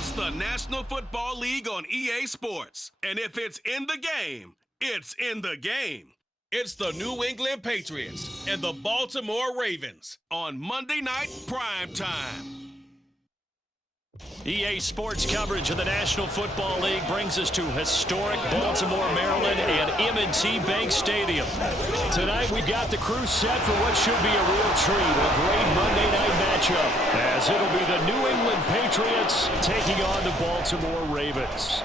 It's the National Football League on EA Sports. And if it's in the game, it's in the game. It's the New England Patriots and the Baltimore Ravens on Monday Night Primetime. EA Sports coverage of the National Football League brings us to historic Baltimore, Maryland and M&T Bank Stadium. Tonight we've got the crew set for what should be a real treat, a great Monday night matchup, as it'll be the New England Patriots taking on the Baltimore Ravens.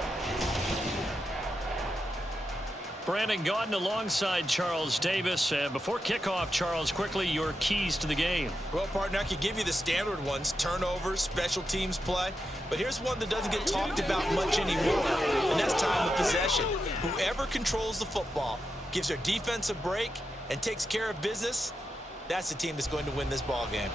Brandon Gaudin alongside Charles Davis. Before kickoff, Charles, quickly your keys to the game. Well, partner, I could give you the standard ones, turnovers, special teams play. But here's one that doesn't get talked about much anymore, and that's time of possession. Whoever controls the football, gives their defense a break, and takes care of business, that's the team that's going to win this ball game.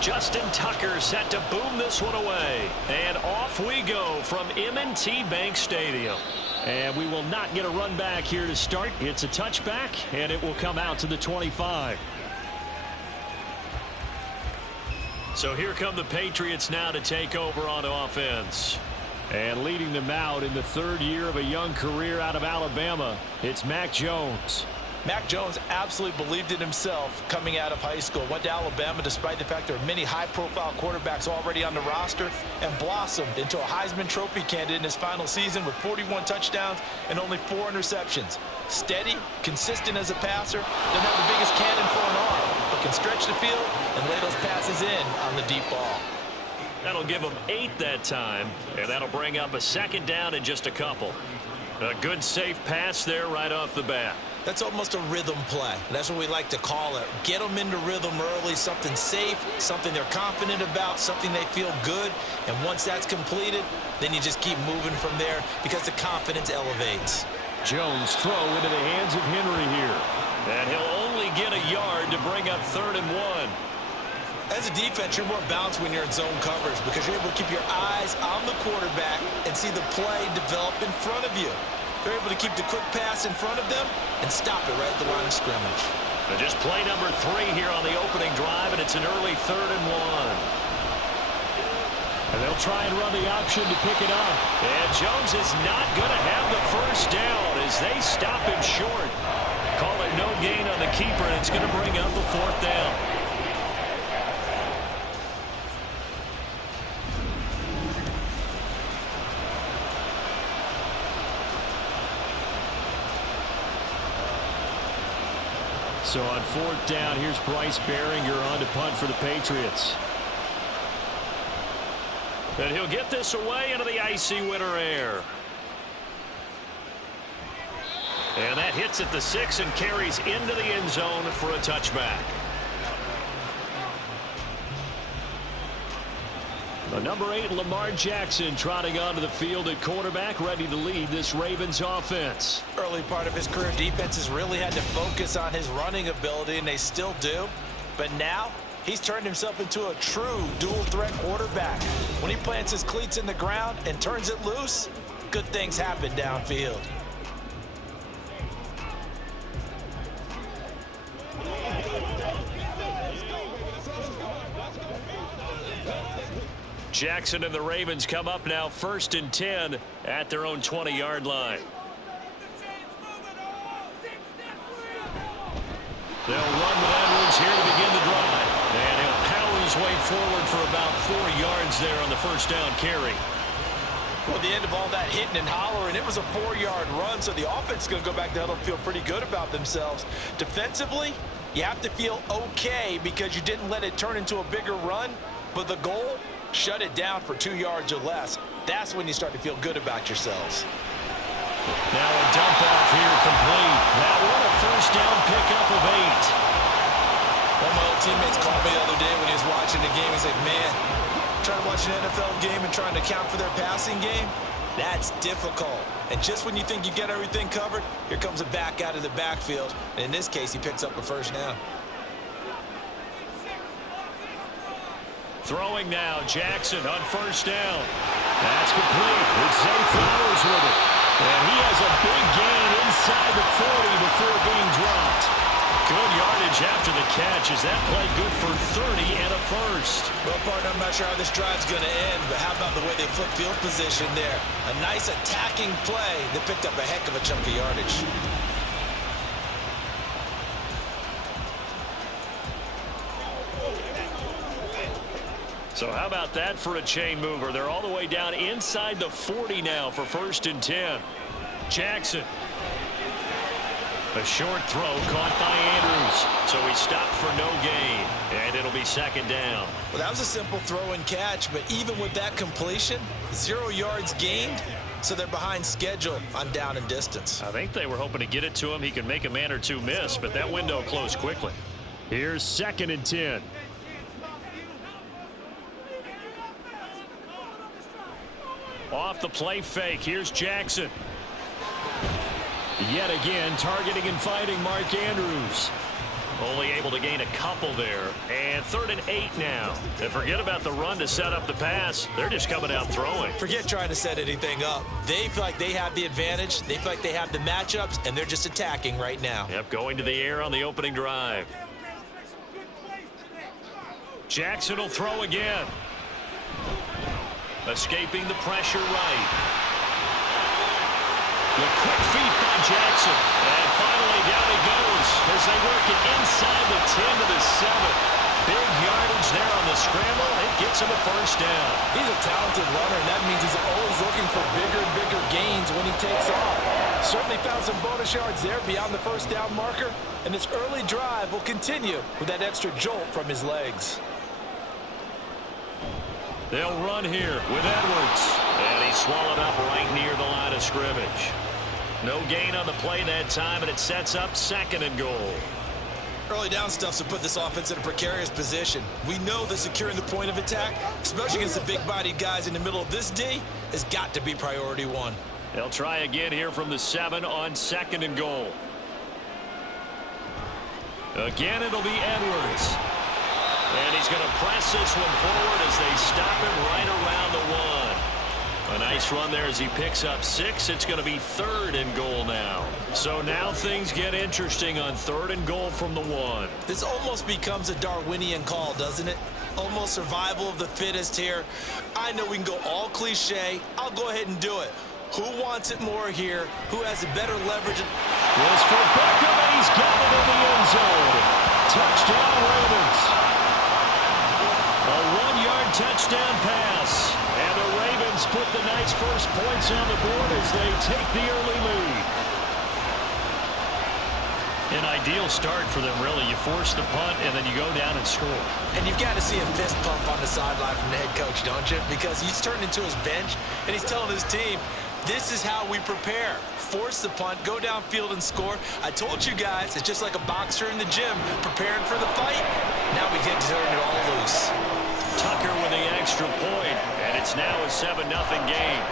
Justin Tucker set to boom this one away. And off we go from M&T Bank Stadium. And we will not get a run back here to start. It's a touchback, and it will come out to the 25. So here come the Patriots now to take over on offense. And leading them out in the third year of a young career out of Alabama, it's Mac Jones. Mac Jones absolutely believed in himself coming out of high school. Went to Alabama despite the fact there are many high-profile quarterbacks already on the roster, and blossomed into a Heisman Trophy candidate in his final season with 41 touchdowns and only 4 interceptions. Steady, consistent as a passer, doesn't have the biggest cannon for an arm, but can stretch the field and lay those passes in on the deep ball. That'll give him 8 that time, and that'll bring up a second down in just a couple. A good, safe pass there right off the bat. That's almost a rhythm play. That's what we like to call it. Get them into rhythm early, something safe, something they're confident about, something they feel good. And once that's completed, then you just keep moving from there because the confidence elevates. Jones throw into the hands of Henry here. And he'll only get a yard to bring up 3rd and 1. As a defense, you're more balanced when you're in zone coverage because you're able to keep your eyes on the quarterback and see the play develop in front of you. They're able to keep the quick pass in front of them and stop it right at the line of scrimmage. And just play number 3 here on the opening drive, and it's an early 3rd and 1. And they'll try and run the option to pick it up. And Jones is not going to have the first down as they stop him short. Call it no gain on the keeper, and it's going to bring up a 4th down. So on 4th down, here's Bryce Behringer on to punt for the Patriots. And he'll get this away into the icy winter air. And that hits at the 6 and carries into the end zone for a touchback. The number 8, Lamar Jackson, trotting onto the field at quarterback, ready to lead this Ravens offense. Early part of his career, defenses really had to focus on his running ability, and they still do. But now, he's turned himself into a true dual-threat quarterback. When he plants his cleats in the ground and turns it loose, good things happen downfield. Jackson and the Ravens come up now 1st and 10 at their own 20-yard line. They'll run with Edwards here to begin the drive. And he'll power his way forward for about 4 yards there on the first down carry. Well, at the end of all that hitting and hollering, it was a 4-yard run, so the offense is going to go back to huddle and feel pretty good about themselves. Defensively, you have to feel okay because you didn't let it turn into a bigger run, but the goal shut it down for 2 yards or less. That's when you start to feel good about yourselves. Now a dump off here complete. That one a first down pickup of 8. One of my old teammates called me the other day when he was watching the game. He's like, man, trying to watch an NFL game and trying to account for their passing game, that's difficult. And just when you think you get everything covered, here comes a back out of the backfield. And in this case, he picks up a first down. Throwing now, Jackson on first down. That's complete. It's Zay Flowers with it. And he has a big gain inside the 40 before being dropped. Good yardage after the catch. Is that play good for 30 and a first? Well, partner, I'm not sure how this drive's going to end, but how about the way they flip field position there? A nice attacking play that picked up a heck of a chunk of yardage. So how about that for a chain mover? They're all the way down inside the 40 now for 1st and 10. Jackson. A short throw caught by Andrews. So he stopped for no gain. And it'll be 2nd down. Well, that was a simple throw and catch, but even with that completion, 0 yards gained. So they're behind schedule on down and distance. I think they were hoping to get it to him. He could make a man or two miss, but that window closed quickly. Here's 2nd and 10. Off the play fake. Here's Jackson. Yet again, targeting and fighting Mark Andrews. Only able to gain a couple there. And 3rd and 8 now. And forget about the run to set up the pass. They're just coming out throwing. Forget trying to set anything up. They feel like they have the advantage. They feel like they have the matchups, and they're just attacking right now. Yep, going to the air on the opening drive. Jackson will throw again. Escaping the pressure right. The quick feet by Jackson. And finally down he goes as they work it inside the 10 to the 7. Big yardage there on the scramble. It gets him a first down. He's a talented runner, and that means he's always looking for bigger and bigger gains when he takes off. Certainly found some bonus yards there beyond the first down marker, and his early drive will continue with that extra jolt from his legs. They'll run here with Edwards. And he's swallowed up right near the line of scrimmage. No gain on the play that time, and it sets up 2nd and goal. Early down stuff to put this offense in a precarious position. We know that securing the point of attack, especially against the big-bodied guys in the middle of this D, has got to be priority 1. They'll try again here from the 7 on 2nd and goal. Again, it'll be Edwards. And he's going to press this one forward as they stop him right around the 1. A nice run there as he picks up 6. It's going to be 3rd and goal now. So now things get interesting on 3rd and goal from the 1. This almost becomes a Darwinian call, doesn't it? Almost survival of the fittest here. I know we can go all cliche. I'll go ahead and do it. Who wants it more here? Who has a better leverage? This for Beckham, and he's got it in the end zone. Touchdown, Ravens. A 1-yard touchdown pass. And the Ravens put the nice first points on the board as they take the early lead. An ideal start for them, really. You force the punt, and then you go down and score. And you've got to see a fist pump on the sideline from the head coach, don't you? Because he's turned into his bench, and he's telling his team, this is how we prepare. Force the punt, go downfield and score. I told you guys, it's just like a boxer in the gym preparing for the fight. Now we get to turn it all loose. Tucker with the extra point, and it's now a 7-0 game.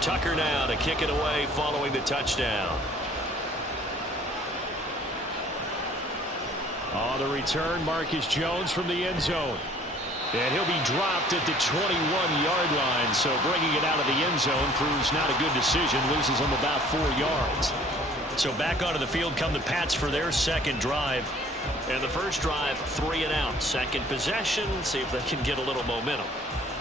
Tucker now to kick it away following the touchdown. On the return, Marcus Jones from the end zone. And he'll be dropped at the 21-yard line, so bringing it out of the end zone proves not a good decision, loses him about 4 yards. So back onto the field come the Pats for their second drive. And the first drive, 3 and out. Second possession, see if they can get a little momentum.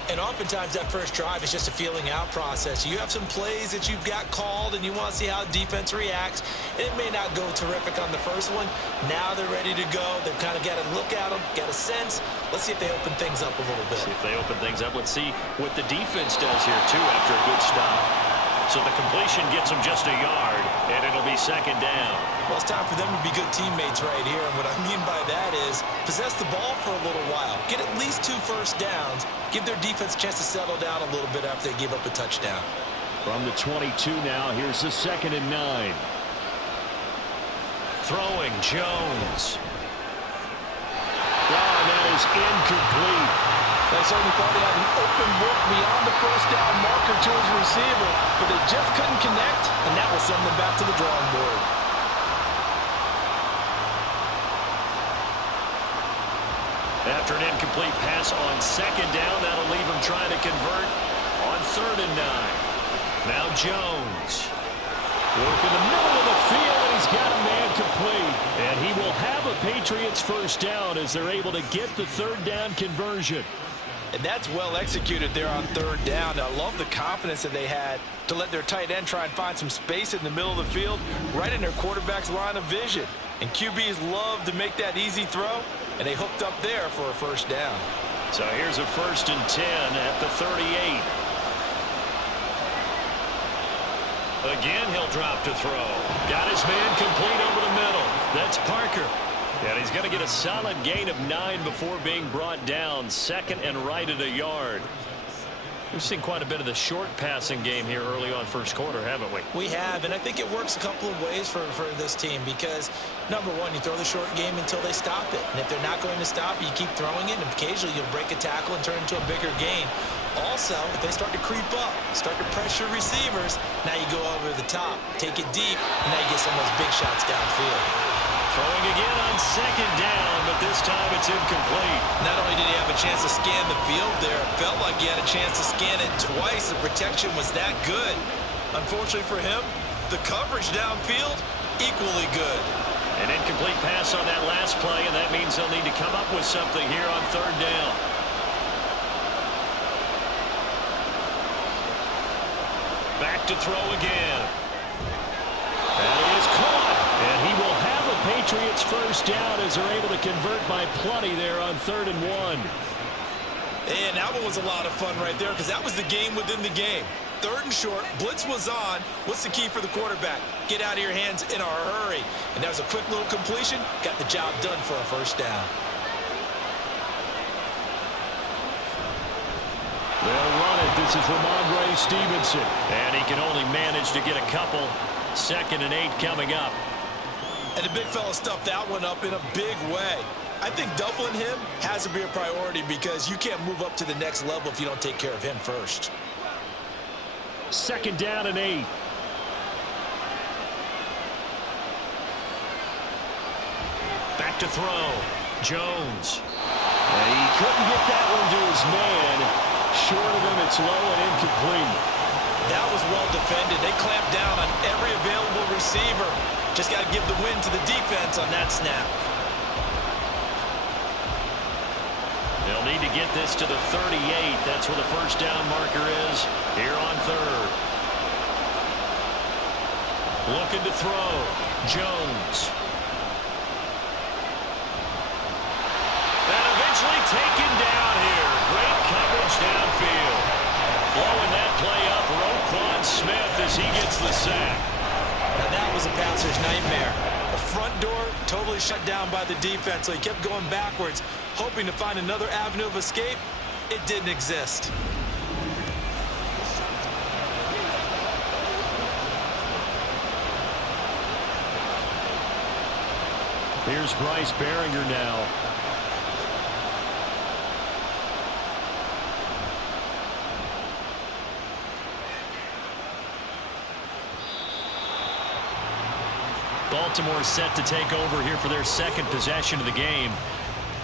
And oftentimes that first drive is just a feeling out process. You have some plays that you've got called and you want to see how defense reacts. It may not go terrific on the first one. Now they're ready to go. They've kind of got to look at them, get a sense. Let's see if they open things up a little bit. See if they open things up. Let's see what the defense does here, too, after a good stop. So the completion gets them just a yard, and it'll be second down. Well, it's time for them to be good teammates right here. And what I mean by that is possess the ball for a little while. Get at least 2 first downs. Give their defense a chance to settle down a little bit after they give up a touchdown. From the 22 now, here's the 2nd and 9. Throwing, Jones. Oh, and that is incomplete. They certainly thought he had an open look beyond the first down marker to his receiver, but they just couldn't connect, and that will send them back to the drawing board. After an incomplete pass on 2nd down, that'll leave him trying to convert on 3rd and 9. Now Jones. Work in the middle of the field, and he's got a man complete. And he will have a Patriots first down as they're able to get the 3rd down conversion. And that's well executed there on 3rd down. I love the confidence that they had to let their tight end try and find some space in the middle of the field, right in their quarterback's line of vision. And QBs love to make that easy throw, and they hooked up there for a first down. So here's a 1st and 10 at the 38. Again, he'll drop to throw. Got his man complete over the middle. That's Parker. And he's going to get a solid gain of 9 before being brought down. 2nd and right at a yard. We've seen quite a bit of the short passing game here early on first quarter, haven't we? We have, and I think it works a couple of ways for this team because, number one, you throw the short game until they stop it. And if they're not going to stop it, you keep throwing it, and occasionally you'll break a tackle and turn it into a bigger gain. Also, if they start to creep up, start to pressure receivers, now you go over the top, take it deep, and now you get some of those big shots downfield. Throwing again on 2nd down, but this time it's incomplete. Not only did he have a chance to scan the field there, it felt like he had a chance to scan it twice. The protection was that good. Unfortunately for him, the coverage downfield, equally good. An incomplete pass on that last play, and that means they'll need to come up with something here on 3rd down. Back to throw again. That is caught, and he will have a Patriots first down as they're able to convert by plenty there on 3rd and 1. And that one was a lot of fun right there because that was the game within the game. 3rd and short, blitz was on. What's the key for the quarterback? Get out of your hands in a hurry. And that was a quick little completion. Got the job done for a first down. They'll run it. This is Ramondre Stevenson. And he can only manage to get a couple. 2nd and 8 coming up. And the big fella stuffed that one up in a big way. I think doubling him has to be a priority because you can't move up to the next level if you don't take care of him first. 2nd down and 8. Back to throw. Jones. And he couldn't get that one to his man. Short of him, it's low and incomplete. That was well defended. They clamped down on every available receiver. Just got to give the win to the defense on that snap. They'll need to get this to the 38. That's where the first down marker is here on 3rd. Looking to throw. Jones. And eventually taken down here. Great coverage downfield. Blowing that play up, Roquan Smith as he gets the sack. Now that was a passer's nightmare. The front door totally shut down by the defense, so he kept going backwards, hoping to find another avenue of escape. It didn't exist. Here's Bryce Behringer now. Baltimore set to take over here for their 2nd possession of the game.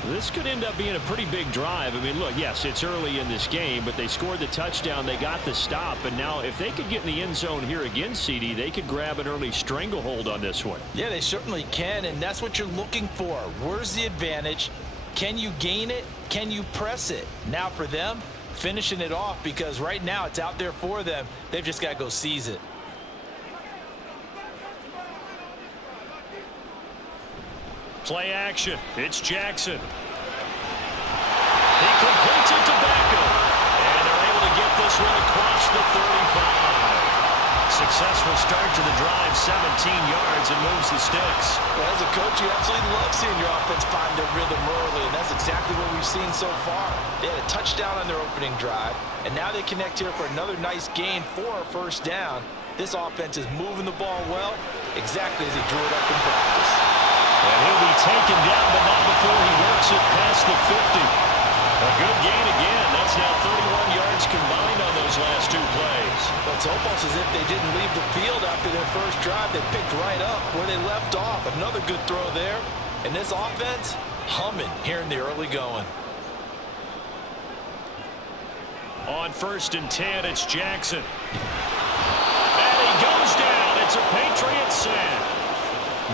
This could end up being a pretty big drive. I mean, look, yes, it's early in this game, but they scored the touchdown. They got the stop. And now if they could get in the end zone here again, CD, they could grab an early stranglehold on this one. Yeah, they certainly can, and that's what you're looking for. Where's the advantage? Can you gain it? Can you press it? Now for them, finishing it off, because right now it's out there for them. They've just got to go seize it. Play action. It's Jackson. He completes it to Beckham. And they're able to get this one across the 35. Successful start to the drive, 17 yards, and moves the sticks. Well, as a coach, you absolutely love seeing your offense find their rhythm early, and that's exactly what we've seen so far. They had a touchdown on their opening drive, and now they connect here for another nice gain for a first down. This offense is moving the ball well, exactly as he drew it up in practice. And he'll be taken down, but not before he works it past the 50. A good gain again. That's now 31 yards combined on those last two plays. Well, it's almost as if they didn't leave the field after their first drive. They picked right up where they left off. Another good throw there. And this offense, humming here in the early going. On 1st and 10, it's Jackson. And he goes down. It's a Patriots sack.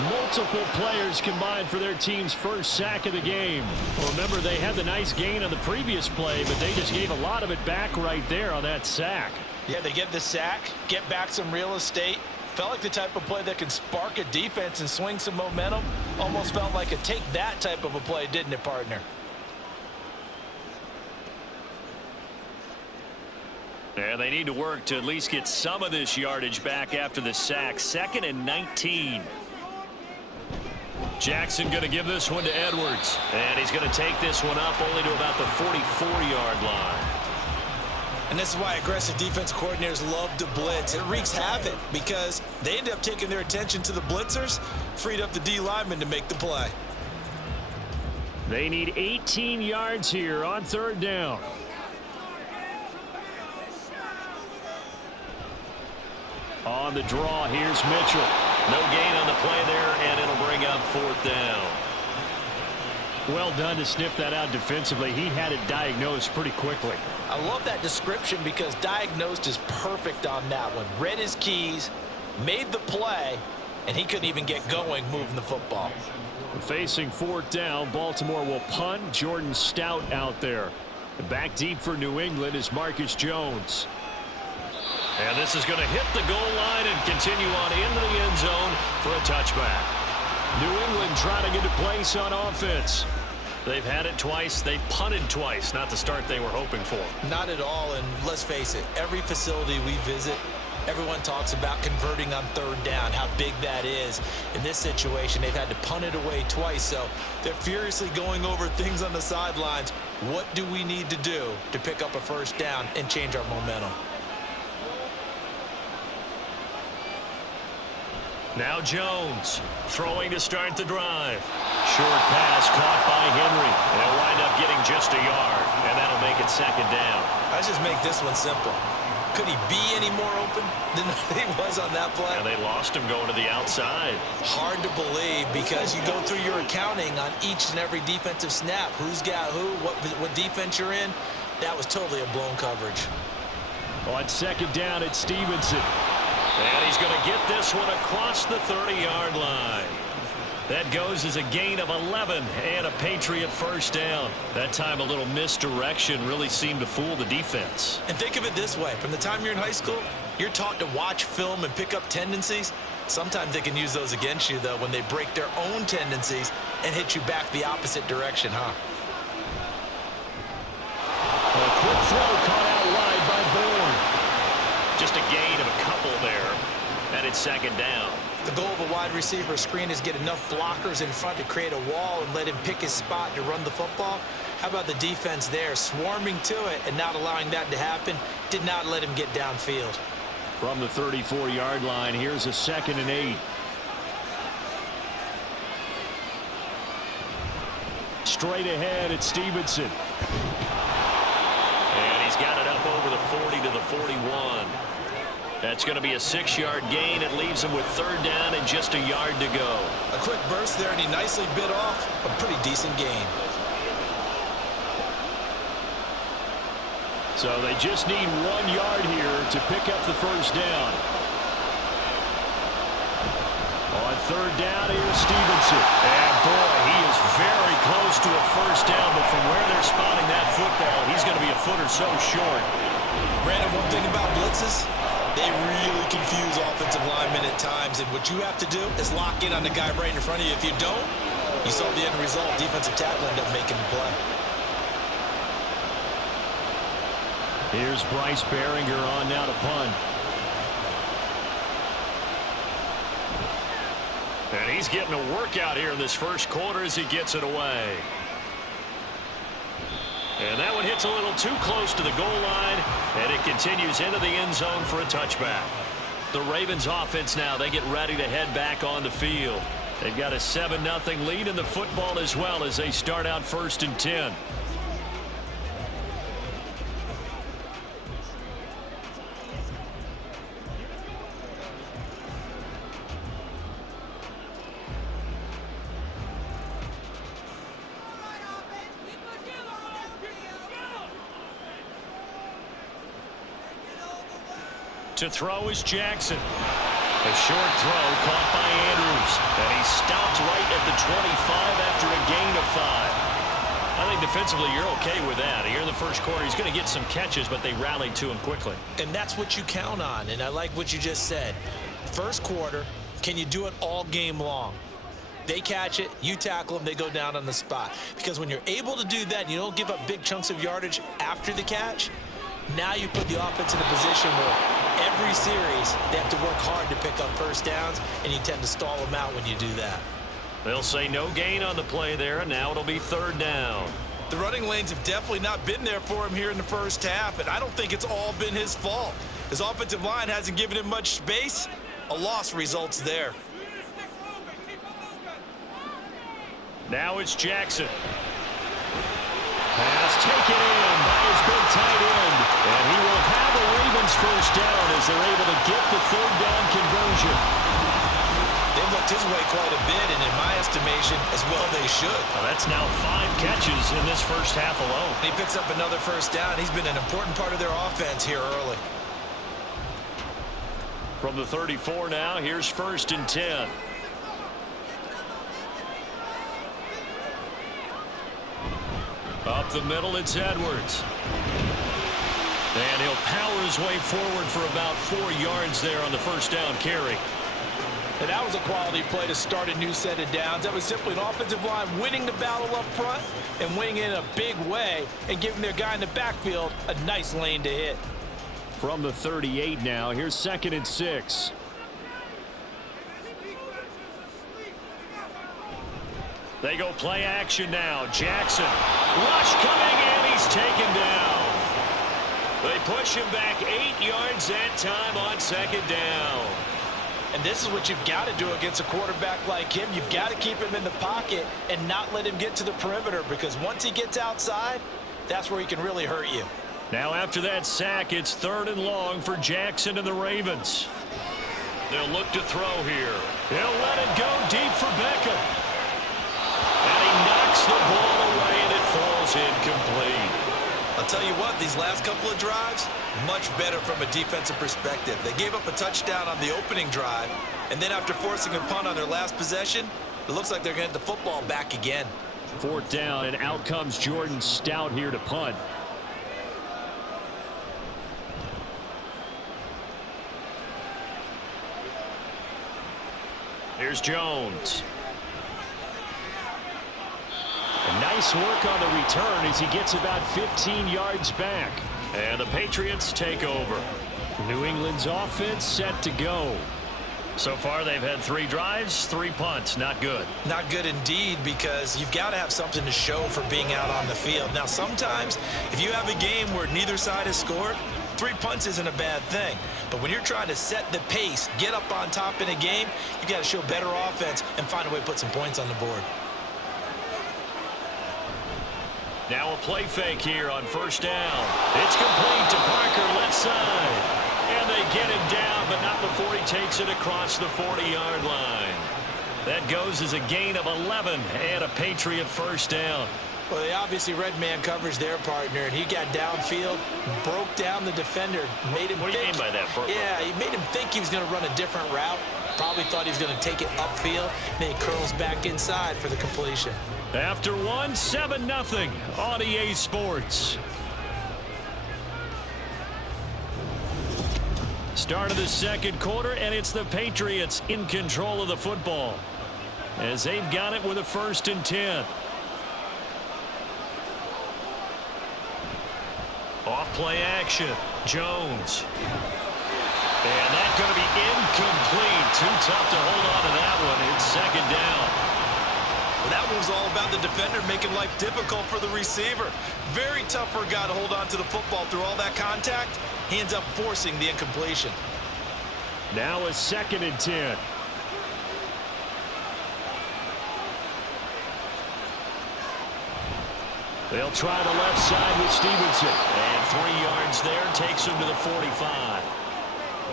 Multiple players combined for their team's first sack of the game. Well, remember, they had the nice gain on the previous play, but they just gave a lot of it back right there on that sack. Yeah, they get the sack, get back some real estate. Felt like the type of play that can spark a defense and swing some momentum. Almost felt like a take that type of a play, didn't it, partner? Yeah, they need to work to at least get some of this yardage back after the sack. 2nd and 19. Jackson going to give this one to Edwards. And he's going to take this one up only to about the 44-yard line. And this is why aggressive defense coordinators love to blitz. It wreaks havoc because they end up taking their attention to the blitzers, freed up the D lineman to make the play. They need 18 yards here on 3rd down. On the draw, here's Mitchell. No gain on the play there, and it'll bring up 4th down. Well done to sniff that out defensively. He had it diagnosed pretty quickly. I love that description because diagnosed is perfect on that one. Read his keys, made the play, and he couldn't even get going moving the football. Facing 4th down, Baltimore will punt. Jordan Stout out there. Back deep for New England is Marcus Jones. And this is going to hit the goal line and continue on into the end zone for a touchback. New England trying to get a place on offense. They've had it twice. They've punted twice. Not the start they were hoping for. Not at all, and let's face it, every facility we visit, everyone talks about converting on 3rd down, how big that is. In this situation, they've had to punt it away twice, so they're furiously going over things on the sidelines. What do we need to do to pick up a first down and change our momentum? Now Jones throwing to start the drive. Short pass caught by Henry. And they'll wind up getting just a yard. And that'll make it 2nd down. Let's just make this one simple. Could he be any more open than he was on that play? And they lost him going to the outside. Hard to believe because you go through your accounting on each and every defensive snap. Who's got who, what defense you're in. That was totally a blown coverage. On 2nd down, it's Stevenson. And he's going to get this one across the 30-yard line. That goes as a gain of 11 and a Patriot first down. That time a little misdirection really seemed to fool the defense. And think of it this way. From the time you're in high school, you're taught to watch film and pick up tendencies. Sometimes they can use those against you, though, when they break their own tendencies and hit you back the opposite direction, huh? A quick throw caught out wide by Bourne. Just a gain of a couple there, and it's 2nd down. The goal of a wide receiver screen is get enough blockers in front to create a wall and let him pick his spot to run the football. How about the defense there, swarming to it and not allowing that to happen? Did not let him get downfield. From the 34-yard line, here's a 2nd and 8. Straight ahead, it's Stevenson. And he's got it up over the 40 to the 41. That's going to be a 6-yard gain. It leaves him with 3rd down and just a yard to go. A quick burst there, and he nicely bit off a pretty decent gain. So they just need 1 yard here to pick up the first down. On third down, here's Stevenson. And boy, he is very close to a first down, but from where they're spotting that football, he's going to be a foot or so short. Brandon, one thing about blitzes, they really confuse offensive linemen at times, and what you have to do is lock in on the guy right in front of you. If you don't, you saw the end result. Defensive tackle ended up making the play. Here's Bryce Behringer on now to punt. And he's getting a workout here in this first quarter as he gets it away. And that one hits a little too close to the goal line, and it continues into the end zone for a touchback. The Ravens offense now, they get ready to head back on the field. They've got a 7-0 lead in the football as well as they start out 1st and 10. To throw is Jackson. A short throw caught by Andrews. And he stopped right at the 25 after a gain of 5. I think defensively you're okay with that. Here in the first quarter, he's going to get some catches, but they rallied to him quickly. And that's what you count on, and I like what you just said. First quarter, can you do it all game long? They catch it, you tackle them, they go down on the spot. Because when you're able to do that, you don't give up big chunks of yardage after the catch, now you put the offense in a position where every series they have to work hard to pick up first downs, and you tend to stall them out when you do that. They'll say no gain on the play there, and now it'll be 3rd down. The running lanes have definitely not been there for him here in the first half, and I don't think it's all been his fault. His offensive line hasn't given him much space. A loss results there. Now it's Jackson. Pass taken in by his big tight end. And he will have the Ravens first down as they're able to get the 3rd down conversion. They've looked his way quite a bit, and in my estimation, as well they should. Well, that's now 5 catches in this first half alone. He picks up another first down. He's been an important part of their offense here early. From the 34 now, here's 1st and 10. Up the middle, it's Edwards. And he'll power his way forward for about 4 yards there on the first down carry. And that was a quality play to start a new set of downs. That was simply an offensive line winning the battle up front and winning in a big way and giving their guy in the backfield a nice lane to hit. From the 38 now, here's 2nd and 6. They go play action now. Jackson. Rush coming in. He's taken down. They push him back 8 yards that time on 2nd down. And this is what you've got to do against a quarterback like him. You've got to keep him in the pocket and not let him get to the perimeter, because once he gets outside, that's where he can really hurt you. Now after that sack, it's 3rd and long for Jackson and the Ravens. They'll look to throw here. He'll let it go deep for Beckham. And he knocks the ball away, and it falls incomplete. I'll tell you what, these last couple of drives, much better from a defensive perspective. They gave up a touchdown on the opening drive, and then after forcing a punt on their last possession, it looks like they're going to get the football back again. 4th down, and out comes Jordan Stout here to punt. Here's Jones. Nice work on the return as he gets about 15 yards back. And the Patriots take over. New England's offense set to go. So far, they've had 3 drives, 3 punts. Not good. Not good indeed, because you've got to have something to show for being out on the field. Now, sometimes, if you have a game where neither side has scored, 3 punts isn't a bad thing. But when you're trying to set the pace, get up on top in a game, you've got to show better offense and find a way to put some points on the board. Now a play fake here on 1st down. It's complete to Parker, left side. And they get him down, but not before he takes it across the 40-yard line. That goes as a gain of 11 and a Patriot first down. Well, they obviously read man coverage their partner, and he got downfield, broke down the defender, made him What do you mean by that? Yeah, he made him think he was going to run a different route. Probably thought he was going to take it upfield. Then he curls back inside for the completion. After one, 7-0 on EA Sports. Start of the second quarter, and it's the Patriots in control of the football as they've got it with a 1st and 10. Off play action. Jones. And that's going to be incomplete. Too tough to hold on to that one. It's 2nd down. Well, that one was all about the defender making life difficult for the receiver. Very tough for a guy to hold on to the football through all that contact. He ends up forcing the incompletion. Now a 2nd and 10. They'll try the left side with Stevenson. And 3 yards there takes him to the 45.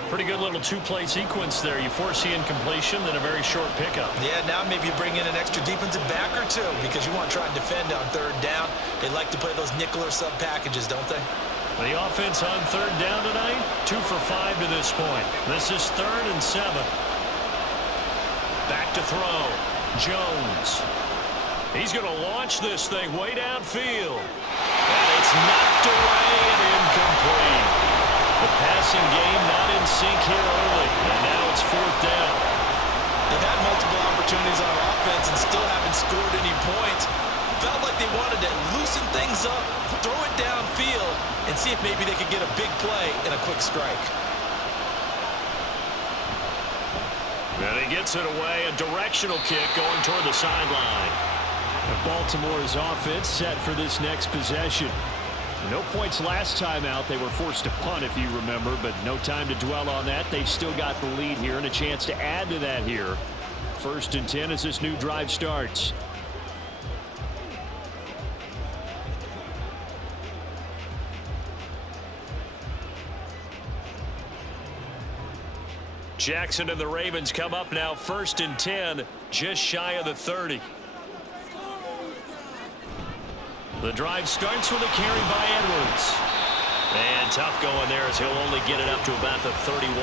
Pretty good little two-play sequence there. You force the incompletion, then a very short pickup. Yeah, now maybe you bring in an extra defensive back or two because you want to try and defend on 3rd down. They like to play those nickel or sub packages, don't they? The offense on 3rd down tonight, 2 for 5 to this point. This is 3rd and 7. Back to throw. Jones. He's going to launch this thing way downfield. And it's knocked away and incomplete. The passing game not in sync here early. And now it's 4th down. They've had multiple opportunities on offense and still haven't scored any points. Felt like they wanted to loosen things up, throw it downfield, and see if maybe they could get a big play and a quick strike. And he gets it away. A directional kick going toward the sideline. Baltimore's offense set for this next possession. No points last time out. They were forced to punt, if you remember, but no time to dwell on that. They've still got the lead here and a chance to add to that here. 1st and 10 as this new drive starts. Jackson and the Ravens come up now 1st and 10, just shy of the 30. The drive starts with a carry by Edwards. And tough going there as he'll only get it up to about the 31.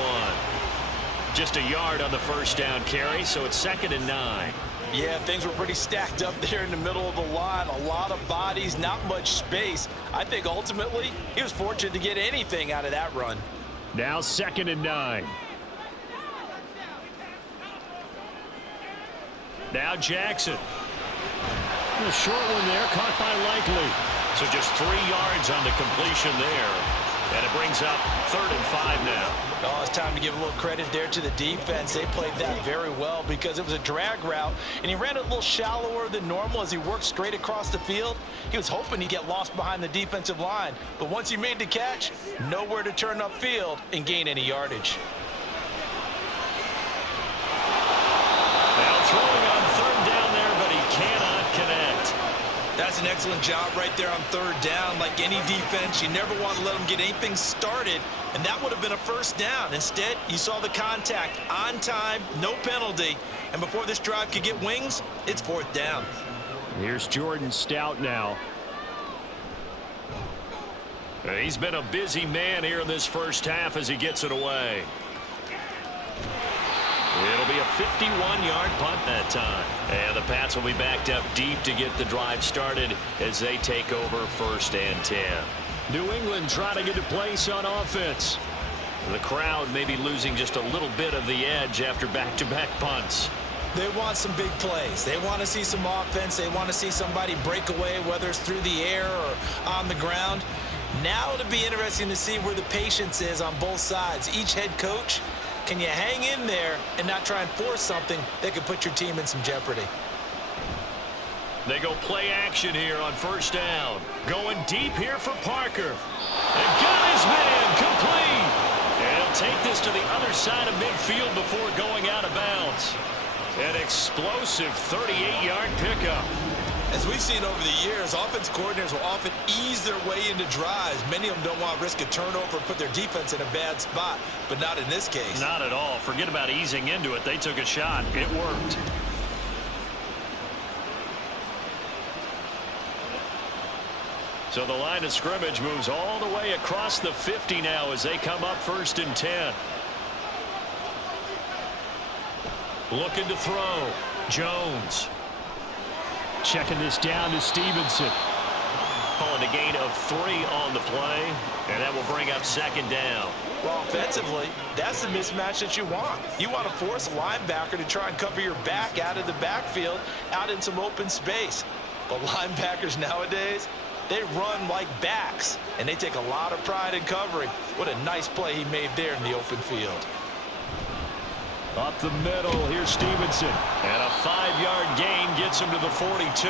Just a yard on the 1st down carry, so it's 2nd and 9. Yeah, things were pretty stacked up there in the middle of the line. A lot of bodies, not much space. I think ultimately he was fortunate to get anything out of that run. Now 2nd and 9. Now Jackson. A short one there, caught by Likely. So just 3 yards on the completion there. And it brings up 3rd and 5 now. Oh, it's time to give a little credit there to the defense. They played that very well because it was a drag route, and he ran it a little shallower than normal as he worked straight across the field. He was hoping he'd get lost behind the defensive line, but once he made the catch, nowhere to turn upfield and gain any yardage. Now throwing on 3rd down there, but he cannot connect. That's an excellent job right there on 3rd down. Like any defense, you never want to let them get anything started, and that would have been a 1st down. Instead, you saw the contact on time, no penalty, and before this drive could get wings, it's 4th down. Here's Jordan Stout now. He's been a busy man here in this 1st half as he gets it away. It'll be a 51-yard punt that time. And the Pats will be backed up deep to get the drive started as they take over 1st and 10. New England trying to get a place on offense. The crowd may be losing just a little bit of the edge after back-to-back punts. They want some big plays. They want to see some offense. They want to see somebody break away, whether it's through the air or on the ground. Now it'll be interesting to see where the patience is on both sides. Each head coach, can you hang in there and not try and force something that could put your team in some jeopardy? They go play action here on 1st down. Going deep here for Parker. And got his man complete. And he'll take this to the other side of midfield before going out of bounds. An explosive 38-yard pickup. As we've seen over the years, offense coordinators will often ease their way into drives. Many of them don't want to risk a turnover or put their defense in a bad spot, but not in this case. Not at all. Forget about easing into it. They took a shot. It worked. So the line of scrimmage moves all the way across the 50 now as they come up 1st and 10. Looking to throw. Jones. Checking this down to Stevenson. Calling a gain of 3 on the play, and that will bring up 2nd down. Well, offensively, that's the mismatch that you want. You want to force a linebacker to try and cover your back out of the backfield, out in some open space. But linebackers nowadays, they run like backs, and they take a lot of pride in covering. What a nice play he made there in the open field. Up the middle, here's Stevenson. And a 5-yard gain gets him to the 42.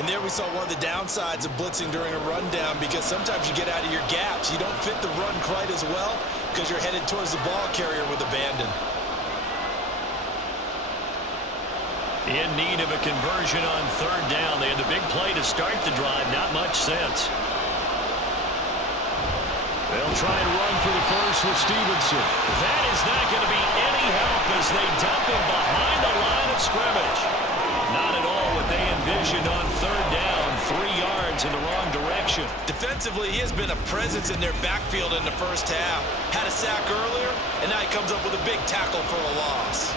And there we saw one of the downsides of blitzing during a rundown, because sometimes you get out of your gaps. You don't fit the run quite as well because you're headed towards the ball carrier with abandon. In need of a conversion on 3rd down. They had the big play to start the drive. Not much sense. They'll try and run for the first with Stevenson. That is not going to be any help as they dump him behind the line of scrimmage. Not at all what they envisioned on 3rd down. 3 yards in the wrong direction. Defensively, he has been a presence in their backfield in the first half. Had a sack earlier, and now he comes up with a big tackle for a loss.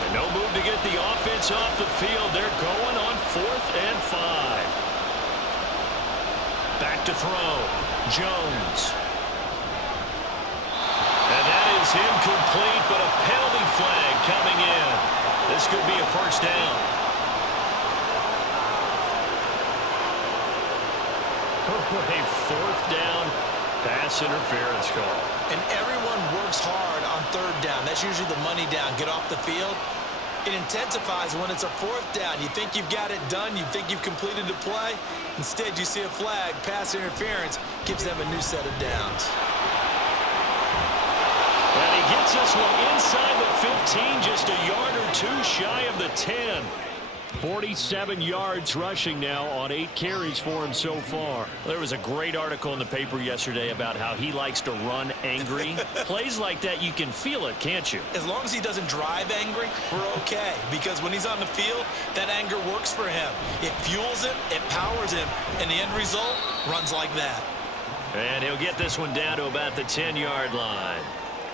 And no move to get the offense off the field. They're going on 4th and 5. Back to throw. Jones. And that is incomplete, but a penalty flag coming in. This could be a 1st down. A 4th down pass interference call. And everyone works hard on 3rd down. That's usually the money down. Get off the field. It intensifies when it's a 4th down. You think you've got it done. You think you've completed the play. Instead, you see a flag. Pass interference gives them a new set of downs. And he gets this one inside the 15, just a yard or 2 shy of the 10. 47 yards rushing now on 8 carries for him so far. There was a great article in the paper yesterday about how he likes to run angry. Plays like that, you can feel it, can't you? As long as he doesn't drive angry, we're okay. Because when he's on the field, that anger works for him. It fuels him, it powers him, and the end result runs like that. And he'll get this one down to about the 10-yard line.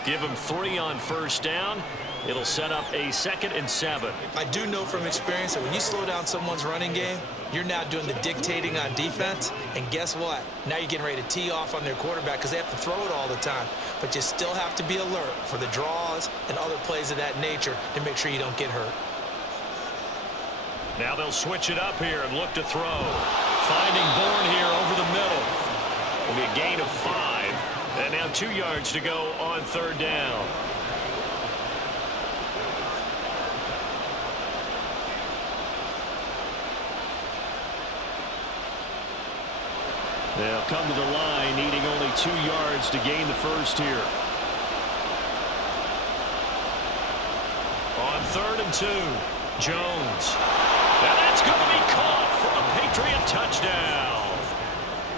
Give him 3 on 1st down. It'll set up a 2nd and 7. I do know from experience that when you slow down someone's running game, you're now doing the dictating on defense. And guess what? Now you're getting ready to tee off on their quarterback because they have to throw it all the time. But you still have to be alert for the draws and other plays of that nature to make sure you don't get hurt. Now they'll switch it up here and look to throw. Finding Bourne here over the middle. Will be a gain of 5. And now 2 yards to go on 3rd down. They'll come to the line, needing only 2 yards to gain the first here. On 3rd and 2, Jones. And that's going to be caught for a Patriot touchdown.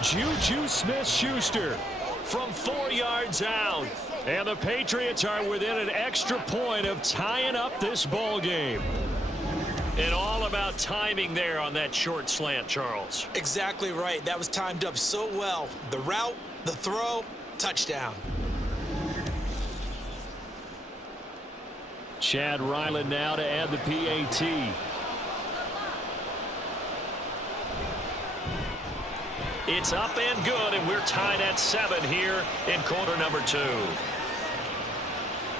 Juju Smith-Schuster from 4 yards out. And the Patriots are within an extra point of tying up this ball game. And all about timing there on that short slant, Charles. Exactly right. That was timed up so well. The route, the throw, touchdown. Chad Ryland now to add the PAT. It's up and good, and we're tied at 7 here in quarter number 2.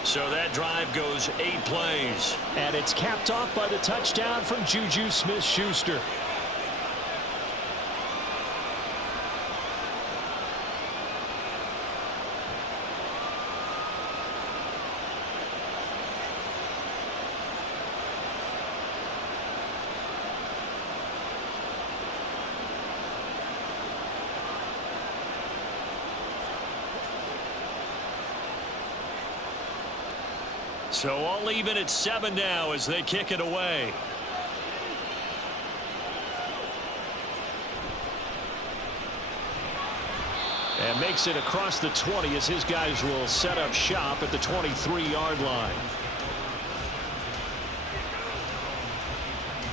So that drive goes 8 plays. And it's capped off by the touchdown from Juju Smith-Schuster. So all even at 7 now as they kick it away. And makes it across the 20 as his guys will set up shop at the 23-yard line.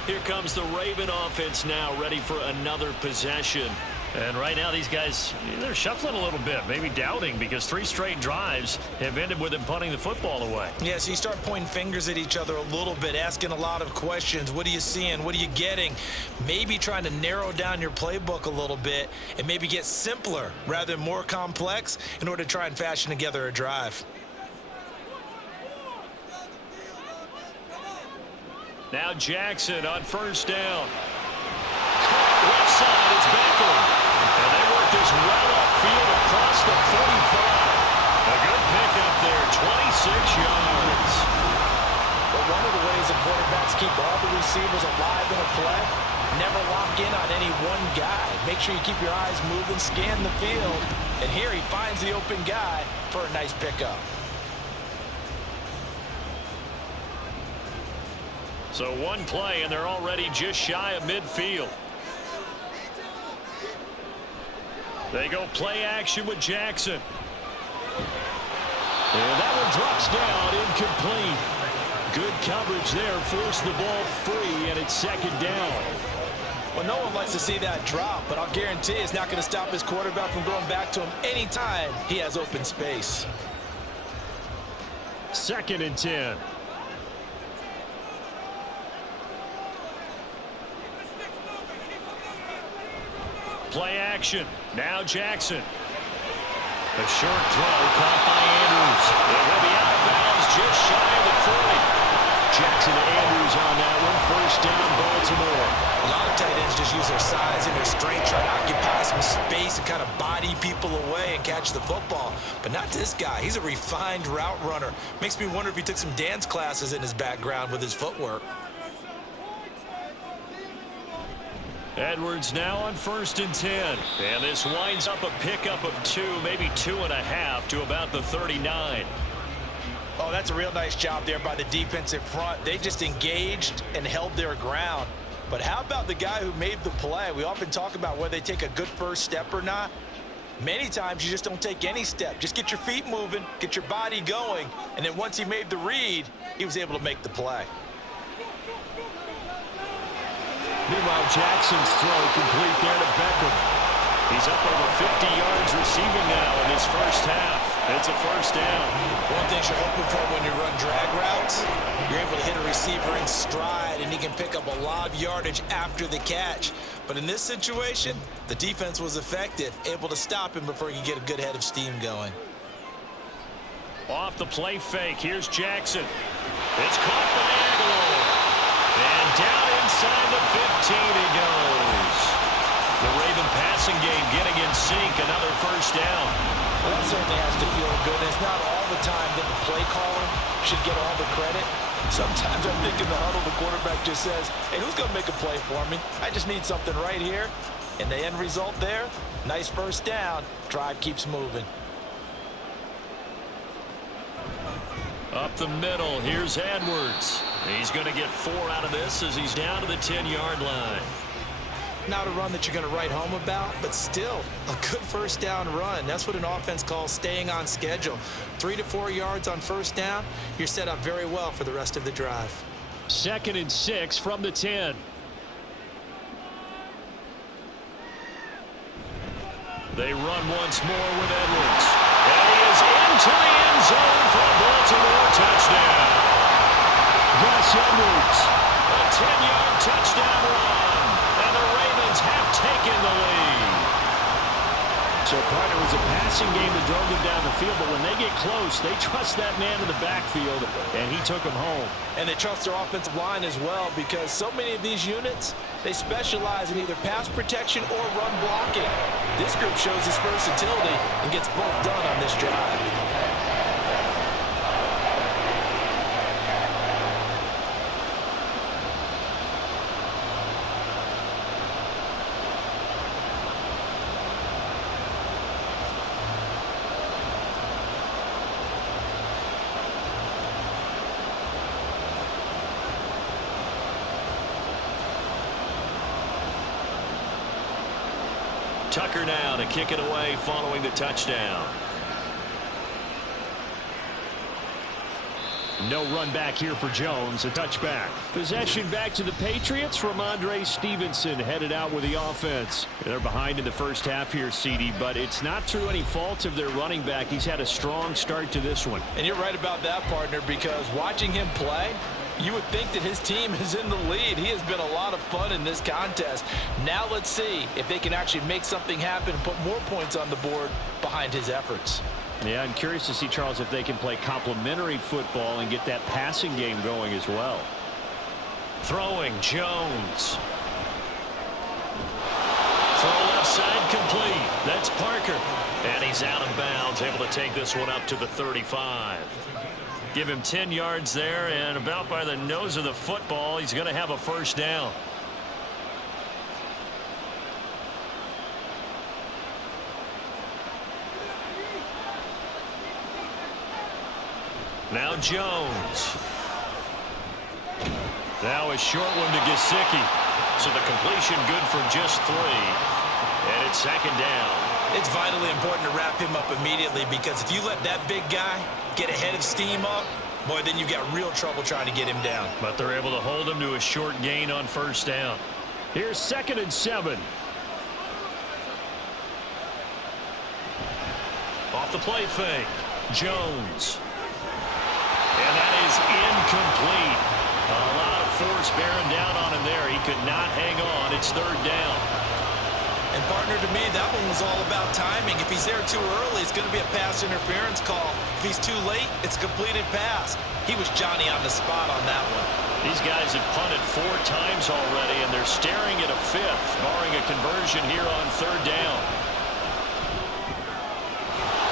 Here comes the Raven offense now, ready for another possession. And right now, these guys, they're shuffling a little bit, maybe doubting, because 3 straight drives have ended with them punting the football away. Yeah, so you start pointing fingers at each other a little bit, asking a lot of questions. What are you seeing? What are you getting? Maybe trying to narrow down your playbook a little bit and maybe get simpler rather than more complex in order to try and fashion together a drive. Now Jackson on first down. Left side, it's Beckham. And they work this well upfield across the 45. A good pickup there, 26 yards. But one of the ways the quarterbacks keep all the receivers alive in a play, never lock in on any one guy. Make sure you keep your eyes moving, scan the field. And here he finds the open guy for a nice pickup. So one play, and they're already just shy of midfield. They go play action with Jackson. And that one drops down, incomplete. Good coverage there, forced the ball free, and it's second down. Well, no one likes to see that drop, but I'll guarantee it's not going to stop his quarterback from going back to him anytime he has open space. 2nd and 10. Play action. Now Jackson. A short throw caught by Andrews. It will be out of bounds just shy of the 40. Jackson to Andrews on that one. First down, Baltimore. A lot of tight ends just use their size and their strength, try to occupy some space and kind of body people away and catch the football. But not this guy. He's a refined route runner. Makes me wonder if he took some dance classes in his background with his footwork. Edwards now on 1st and 10. And this winds up a pickup of 2, maybe 2.5 to about the 39. Oh, that's a real nice job there by the defensive front. They just engaged and held their ground. But how about the guy who made the play? We often talk about whether they take a good first step or not. Many times you just don't take any step. Just get your feet moving, get your body going, and then once he made the read, he was able to make the play. Meanwhile, Jackson's throw complete there to Beckham. He's up over 50 yards receiving now in his first half. It's a first down. One thing you're hoping for when you run drag routes, you're able to hit a receiver in stride, and he can pick up a lot of yardage after the catch. But in this situation, the defense was effective, able to stop him before he could get a good head of steam going. Off the play fake, here's Jackson. It's caught by Aguilar. And down inside the 15 he goes. The Raven passing game getting in sync, another first down. Well, that certainly has to feel good. It's not all the time that the play caller should get all the credit. Sometimes I think in the huddle the quarterback just says, hey, who's going to make a play for me? I just need something right here. And the end result there, nice first down. Drive keeps moving. Up the middle, here's Edwards. He's going to get 4 out of this as he's down to the 10-yard line. Not a run that you're going to write home about, but still a good first down run. That's what an offense calls staying on schedule. 3 to 4 yards on first down, you're set up very well for the rest of the drive. 2nd and 6 from the 10. They run once more with Edwards. And he is into the end zone for a Baltimore touchdown. Gus Edwards, a 10-yard touchdown run. And the Ravens have taken the lead. So, partner, it was a passing game that drove them down the field, but when they get close, they trust that man in the backfield, and he took them home. And they trust their offensive line as well, because so many of these units, they specialize in either pass protection or run blocking. This group shows its versatility and gets both done on this drive. Tucker now to kick it away following the touchdown. No run back here for Jones. A touchback. Possession back to the Patriots. Ramondre Stevenson headed out with the offense. They're behind in the first half here, CD, but it's not through any fault of their running back. He's had a strong start to this one. And you're right about that, partner, because watching him play, you would think that his team is in the lead. He has been a lot of fun in this contest. Now let's see if they can actually make something happen and put more points on the board behind his efforts. Yeah, I'm curious to see, Charles, if they can play complementary football and get that passing game going as well. Throwing, Jones. Throw left side complete. That's Parker. And he's out of bounds, able to take this one up to the 35. Give him 10 yards there, and about by the nose of the football, he's going to have a first down. Now Jones. Now a short one to Gesicki. So the completion good for just 3. And it's second down. It's vitally important to wrap him up immediately, because if you let that big guy get ahead of steam up, boy, then you've got real trouble trying to get him down. But they're able to hold him to a short gain on first down. Here's 2nd and 7. Off the play fake. Jones. And that is incomplete. A lot of force bearing down on him there. He could not hang on. It's 3rd down. And, partner, to me, that one was all about timing. If he's there too early, it's going to be a pass interference call. If he's too late, it's a completed pass. He was Johnny on the spot on that one. These guys have punted 4 times already, and they're staring at a 5th, barring a conversion here on 3rd down.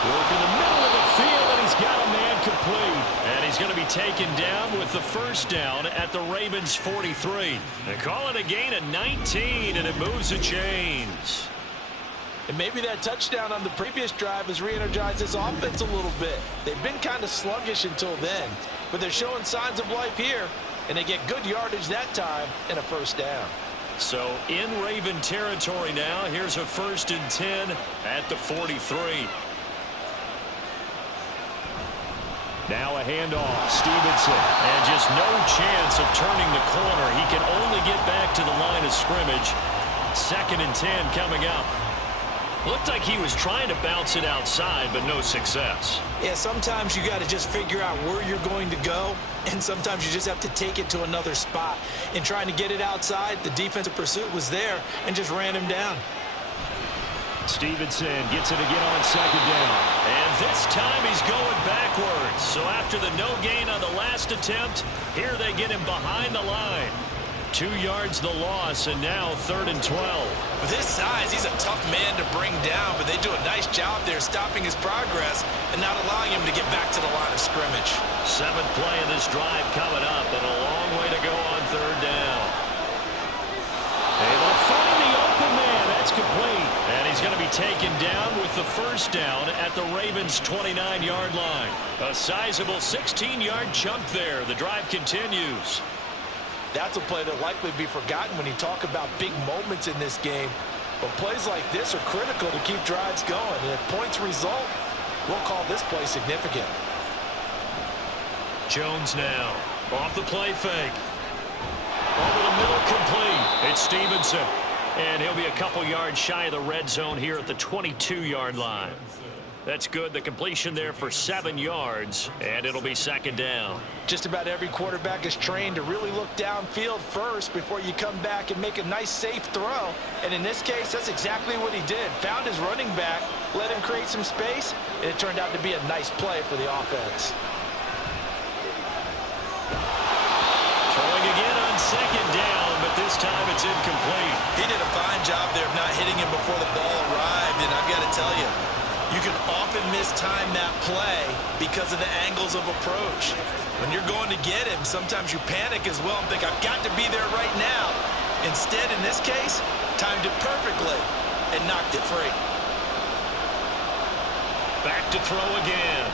Work in the middle of the field, and he's got a man complete. And he's going to be taken down with the first down at the Ravens' 43. They call it a gain of 19, and it moves the chains. And maybe that touchdown on the previous drive has re-energized this offense a little bit. They've been kind of sluggish until then, but they're showing signs of life here, and they get good yardage that time and a first down. So in Raven territory now, here's a 1st and 10 at the 43. Now a handoff. Stevenson. And just no chance of turning the corner. He can only get back to the line of scrimmage. 2nd and 10 coming up. Looked like he was trying to bounce it outside, but no success. Yeah, sometimes you got to just figure out where you're going to go, and sometimes you just have to take it to another spot. In trying to get it outside, the defensive pursuit was there and just ran him down. Stevenson gets it again on 2nd down. And this time he's going backwards. So after the no gain on the last attempt, here they get him behind the line. 2 yards the loss, and now 3rd and 12. With his size, he's a tough man to bring down, but they do a nice job there stopping his progress and not allowing him to get back to the line of scrimmage. 7th play of this drive coming up, and a long way to go on 3rd down. Able to find the open man. That's complete. And he's going to be taken down with the first down at the Ravens' 29-yard line. A sizable 16-yard chunk there. The drive continues. That's a play that'll likely be forgotten when you talk about big moments in this game. But plays like this are critical to keep drives going. And if points result, we'll call this play significant. Jones now. Off the play fake. Over the middle, complete. It's Stevenson. And he'll be a couple yards shy of the red zone here at the 22-yard line. That's good. The completion there for 7 yards, and it'll be 2nd down. Just about every quarterback is trained to really look downfield first before you come back and make a nice, safe throw. And in this case, that's exactly what he did. Found his running back, let him create some space, and it turned out to be a nice play for the offense. Throwing again on 2nd down, but this time it's incomplete. He did a fine job there of not hitting him before the ball arrived, and I've got to tell you, you can often mistime that play because of the angles of approach. When you're going to get him, sometimes you panic as well and think, I've got to be there right now. Instead, in this case, timed it perfectly and knocked it free. Back to throw again.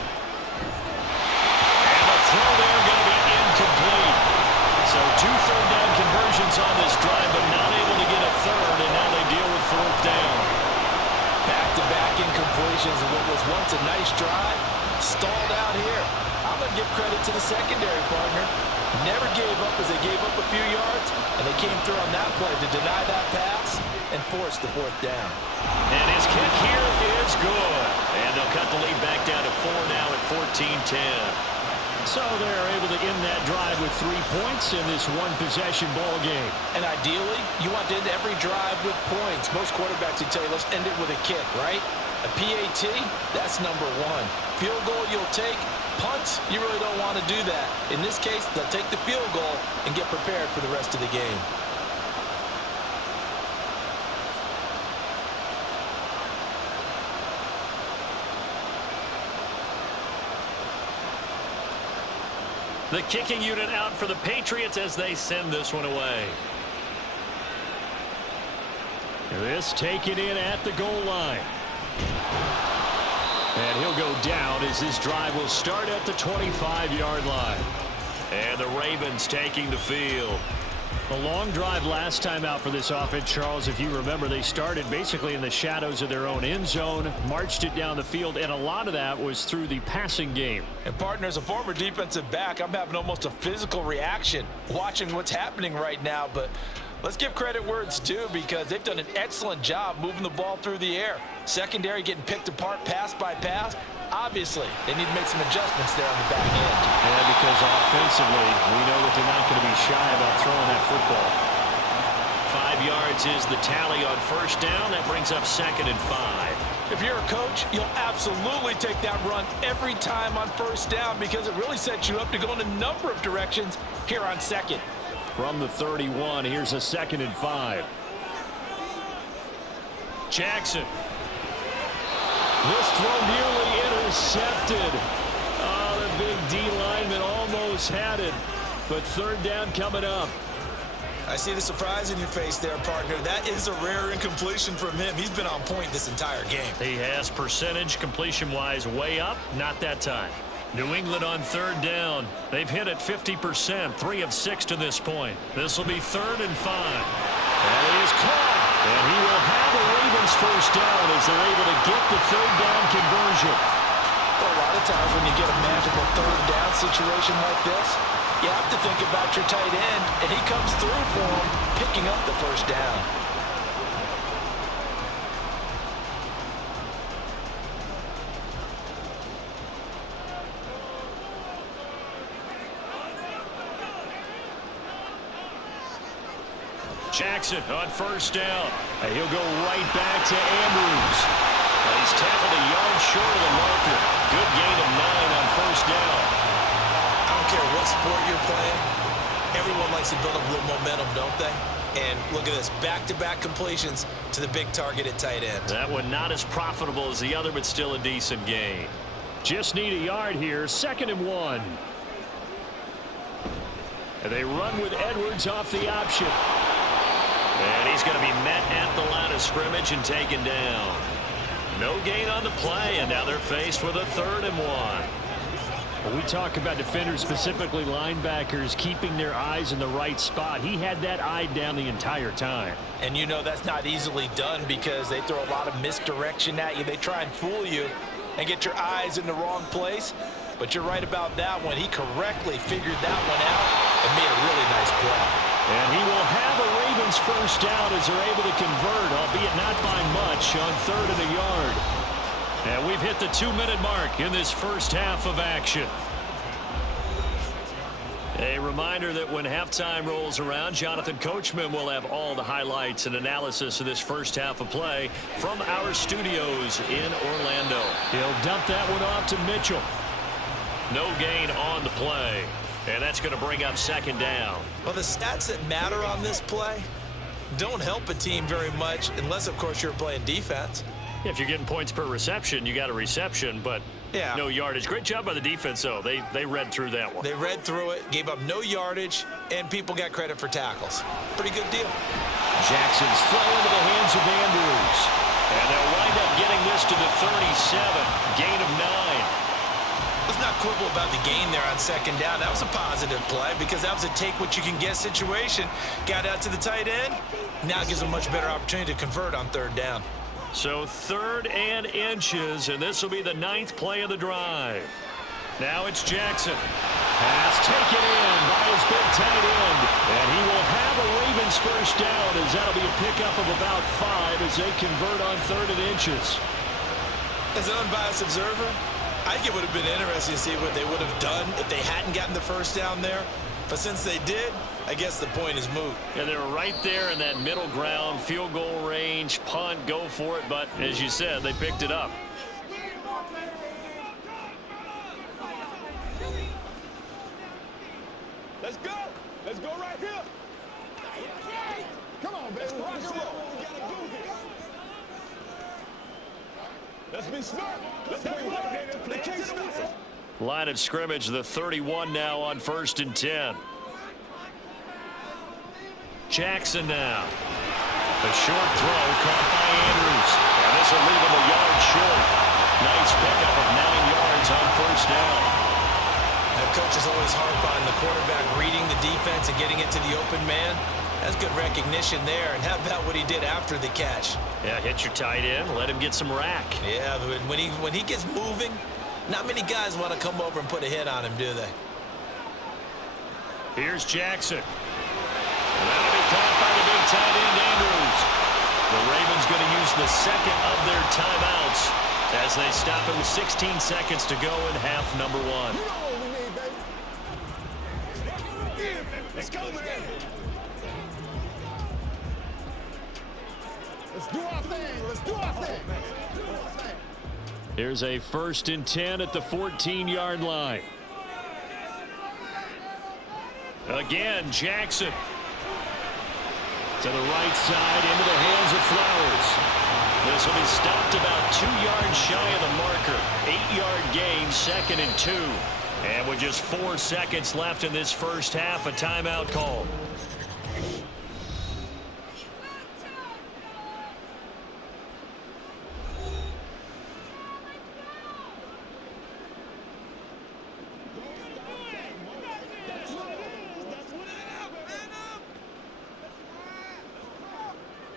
And the throw there going to be incomplete. So 2 third down conversions on this drive, but not able to get a third, and now they deal with 4th down. Back-to-back incompletions of what was once a nice drive stalled out here. I'm going to give credit to the secondary partner. Never gave up as they gave up a few yards, and they came through on that play to deny that pass and force the fourth down. And his kick here is good. And they'll cut the lead back down to 4 now at 14-10. So they're able to end that drive with 3 points in this one-possession ball game. And ideally, you want to end every drive with points. Most quarterbacks would tell you, let's end it with a kick, right? A PAT, that's number one. Field goal you'll take. Punts, you really don't want to do that. In this case, they'll take the field goal and get prepared for the rest of the game. The kicking unit out for the Patriots as they send this one away. This taken in at the goal line. And he'll go down as this drive will start at the 25-yard line. And the Ravens taking the field. A long drive last time out for this offense, Charles. If you remember, they started basically in the shadows of their own end zone, marched it down the field, and a lot of that was through the passing game. And partner, as a former defensive back, I'm having almost a physical reaction watching what's happening right now. But let's give credit where it's due because they've done an excellent job moving the ball through the air. Secondary getting picked apart pass by pass. Obviously, they need to make some adjustments there on the back end. Yeah, because offensively, we know that they're not going to be shy about throwing that football. 5 yards is the tally on first down. That brings up 2nd and 5. If you're a coach, you'll absolutely take that run every time on first down because it really sets you up to go in a number of directions here on second. From the 31, here's a 2nd and 5. Jackson. This throw nearly intercepted. Oh, the big D lineman almost had it. But third down coming up. I see the surprise in your face there, partner. That is a rare incompletion from him. He's been on point this entire game. He has percentage completion-wise way up. Not that time. New England on third down. They've hit it 50%, 3 of 6 to this point. This will be 3rd and 5. And he is caught. And he will have a Ravens first down as they're able to get the third down conversion. Well, a lot of times when you get a magical third down situation like this, you have to think about your tight end, and he comes through for him, picking up the first down. Jackson on first down. And he'll go right back to Andrews. He's tackled a yard short of the marker. Good gain of 9 on first down. I don't care what sport you're playing. Everyone likes to build up a little momentum, don't they? And look at this, back-to-back completions to the big target at tight end. That one not as profitable as the other, but still a decent gain. Just need a yard here, 2nd and 1. And they run with Edwards off the option. And he's going to be met at the line of scrimmage and taken down. No gain on the play, and now they're faced with a 3rd and 1. When we talk about defenders, specifically linebackers, keeping their eyes in the right spot, he had that eye down the entire time. And you know that's not easily done because they throw a lot of misdirection at you. They try and fool you and get your eyes in the wrong place. But you're right about that one. He correctly figured that one out and made a really nice play. And he will have a Ravens first down as they're able to convert, albeit not by much, on 3rd and a yard. And we've hit the 2-minute mark in this first half of action. A reminder that when halftime rolls around, Jonathan Coachman will have all the highlights and analysis of this first half of play from our studios in Orlando. He'll dump that one off to Mitchell. No gain on the play. And that's going to bring up 2nd down. Well, the stats that matter on this play don't help a team very much unless, of course, you're playing defense. If you're getting points per reception, you got a reception, but no yardage. Great job by the defense, though. They read through that one. They read through it, gave up no yardage, and people got credit for tackles. Pretty good deal. Jackson's throw into the hands of Andrews. And they'll wind up getting this to the 37. Gain of 9. Let's not quibble about the gain there on 2nd down. That was a positive play because that was a take-what-you-can-get situation. Got out to the tight end. Now it gives them a much better opportunity to convert on 3rd down. So 3rd and inches, and this will be the 9th play of the drive. Now it's Jackson. Pass taken in by his big tight end. And he will have a Ravens first down, as that'll be a pickup of about 5 as they convert on 3rd and inches. As an unbiased observer, I think it would have been interesting to see what they would have done if they hadn't gotten the first down there. But since they did, I guess the point is moot. Yeah, they were right there in that middle ground, field goal range, punt, go for it. But as you said, they picked it up. Let's go. Let's go right here. Come on, baby. Rock and roll. We gotta do here. Let's be smart. Let's bring it up. They can't stop us. Line of scrimmage, the 31 now on 1st and 10. Jackson now. A short throw caught by Andrews. And this will leave him a yard short. Nice pickup of 9 yards on 1st down. Coaches always harp on the quarterback reading the defense and getting it to the open man. That's good recognition there. And how about what he did after the catch? Yeah, hit your tight end, let him get some rack. Yeah, but when he gets moving, not many guys want to come over and put a hit on him, do they? Here's Jackson. And that'll be caught by the big tight end, Andrews. The Ravens going to use the 2nd of their timeouts as they stop it with 16 seconds to go in half number 1. Let's go, man. Let's do our thing. Let's do our thing. Here's a 1st and 10 at the 14-yard line. Again, Jackson. To the right side, into the hands of Flowers. This will be stopped about 2 yards shy of the marker. 8-yard gain, 2nd and 2. And with just 4 seconds left in this first half, a timeout call.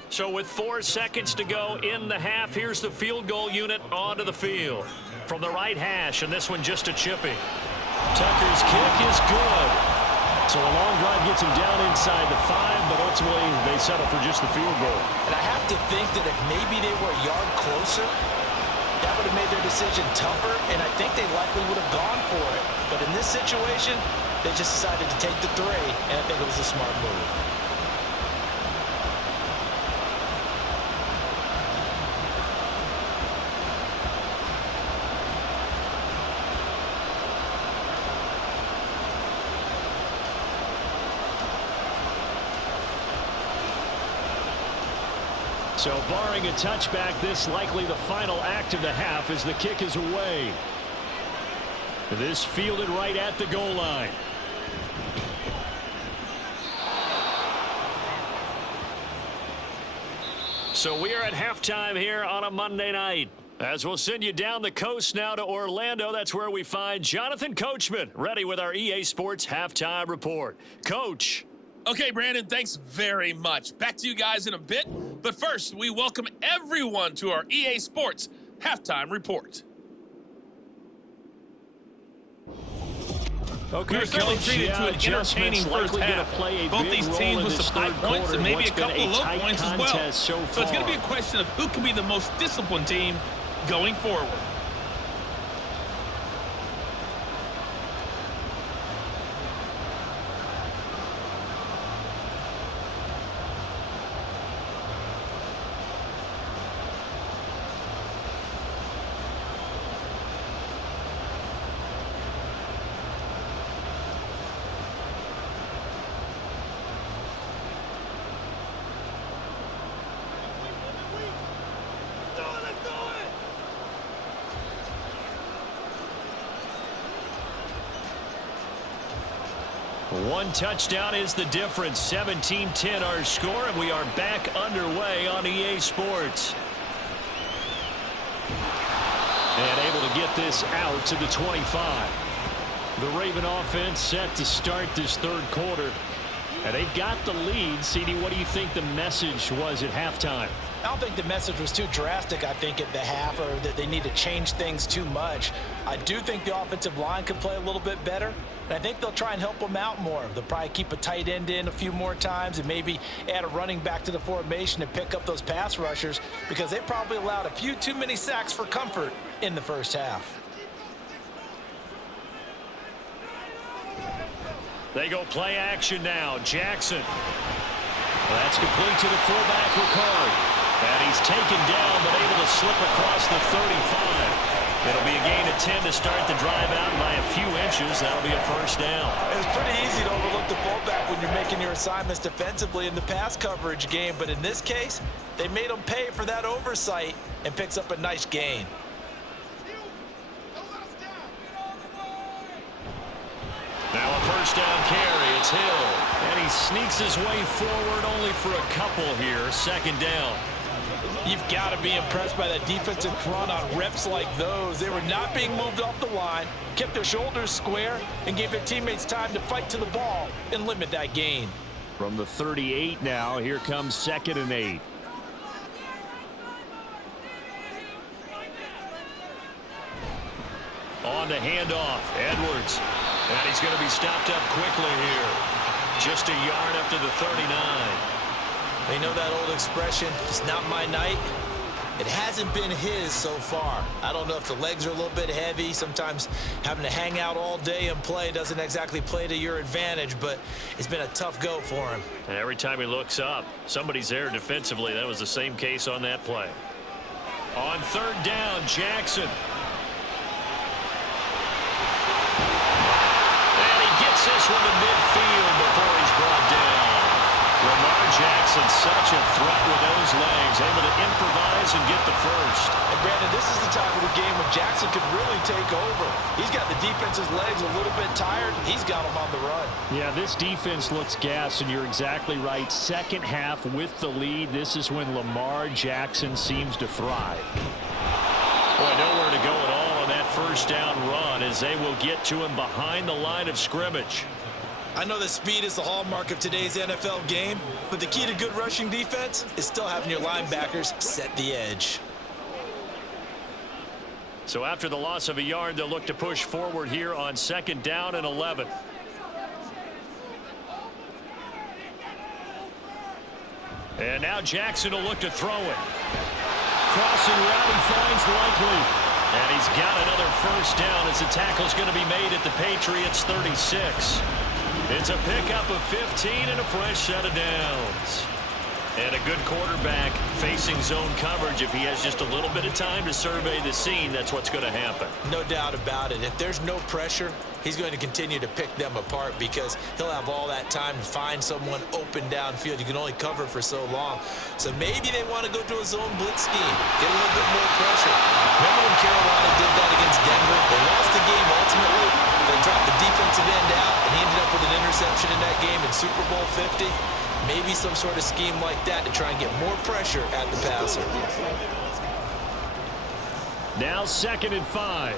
So with 4 seconds to go in the half, here's the field goal unit onto the field. From the right hash, and this one just a chipping. Tucker's kick is good. So a long drive gets him down inside the 5, but ultimately they settle for just the field goal. And I have to think that if maybe they were a yard closer, that would have made their decision tougher, and I think they likely would have gone for it. But in this situation, they just decided to take the 3, and I think it was a smart move. So barring a touchback, this likely the final act of the half as the kick is away. This fielded right at the goal line. So we are at halftime here on a Monday night. As we'll send you down the coast now to Orlando, that's where we find Jonathan Coachman, ready with our EA Sports Halftime Report. Coach. Okay, Brandon, thanks very much. Back to you guys in a bit. But first, we welcome everyone to our EA Sports Halftime Report. Okay, We're certainly treated to an entertaining first half. Both these teams with some high points and maybe a couple of low points as well. So it's going to be a question of who can be the most disciplined team going forward. One touchdown is the difference. 17-10 our score, and we are back underway on EA Sports. And able to get this out to the 25. The Raven offense set to start this third quarter. And they've got the lead. CD, what do you think the message was at halftime? I don't think the message was too drastic, I think, at the half, or that they need to change things too much. I do think the offensive line could play a little bit better, and I think they'll try and help them out more. They'll probably keep a tight end in a few more times and maybe add a running back to the formation to pick up those pass rushers, because they probably allowed a few too many sacks for comfort in the first half. They go play action now. Jackson. That's complete to the fullback, Ricard. And he's taken down, but able to slip across the 35. It'll be a gain of 10 to start the drive out by a few inches. That'll be a first down. It's pretty easy to overlook the fullback when you're making your assignments defensively in the pass coverage game. But in this case, they made him pay for that oversight and picks up a nice gain. Now a first down carry. It's Hill. And he sneaks his way forward only for a couple here. Second down. You've got to be impressed by that defensive front on reps like those. They were not being moved off the line, kept their shoulders square, and gave their teammates time to fight to the ball and limit that gain. From the 38 now, here comes 2nd and 8. On the handoff, Edwards. And he's going to be stopped up quickly here. Just a yard up to the 39. You know that old expression, it's not my night? It hasn't been his so far. I don't know if the legs are a little bit heavy. Sometimes having to hang out all day and play doesn't exactly play to your advantage, but it's been a tough go for him. And every time he looks up, somebody's there defensively. That was the same case on that play. On 3rd down, Jackson. And he gets this one to midfield before he's brought down. Lamar Jackson, such a threat with those legs, able to improvise and get the first. And Brandon, this is the time of the game when Jackson could really take over. He's got the defense's legs a little bit tired. He's got them on the run. Yeah, this defense looks gassed, and you're exactly right. Second half with the lead, this is when Lamar Jackson seems to thrive. Boy, nowhere to go at all on that first down run as they will get to him behind the line of scrimmage. I know that speed is the hallmark of today's NFL game, but the key to good rushing defense is still having your linebackers set the edge. So after the loss of a yard, they'll look to push forward here on 2nd down and 11. And now Jackson will look to throw it. Crossing route, he finds Likely. And he's got another first down as the tackle's going to be made at the Patriots 36. It's a pickup of 15 and a fresh set of downs. And a good quarterback facing zone coverage. If he has just a little bit of time to survey the scene, that's what's going to happen. No doubt about it. If there's no pressure, he's going to continue to pick them apart because he'll have all that time to find someone open downfield. You can only cover for so long. So maybe they want to go to a zone blitz scheme, get a little bit more pressure. Remember when Carolina did that against Denver? They lost the game ultimately. They dropped the defensive end out, and he ended up with an interception in that game in Super Bowl 50. Maybe some sort of scheme like that to try and get more pressure at the passer. Now 2nd and 5.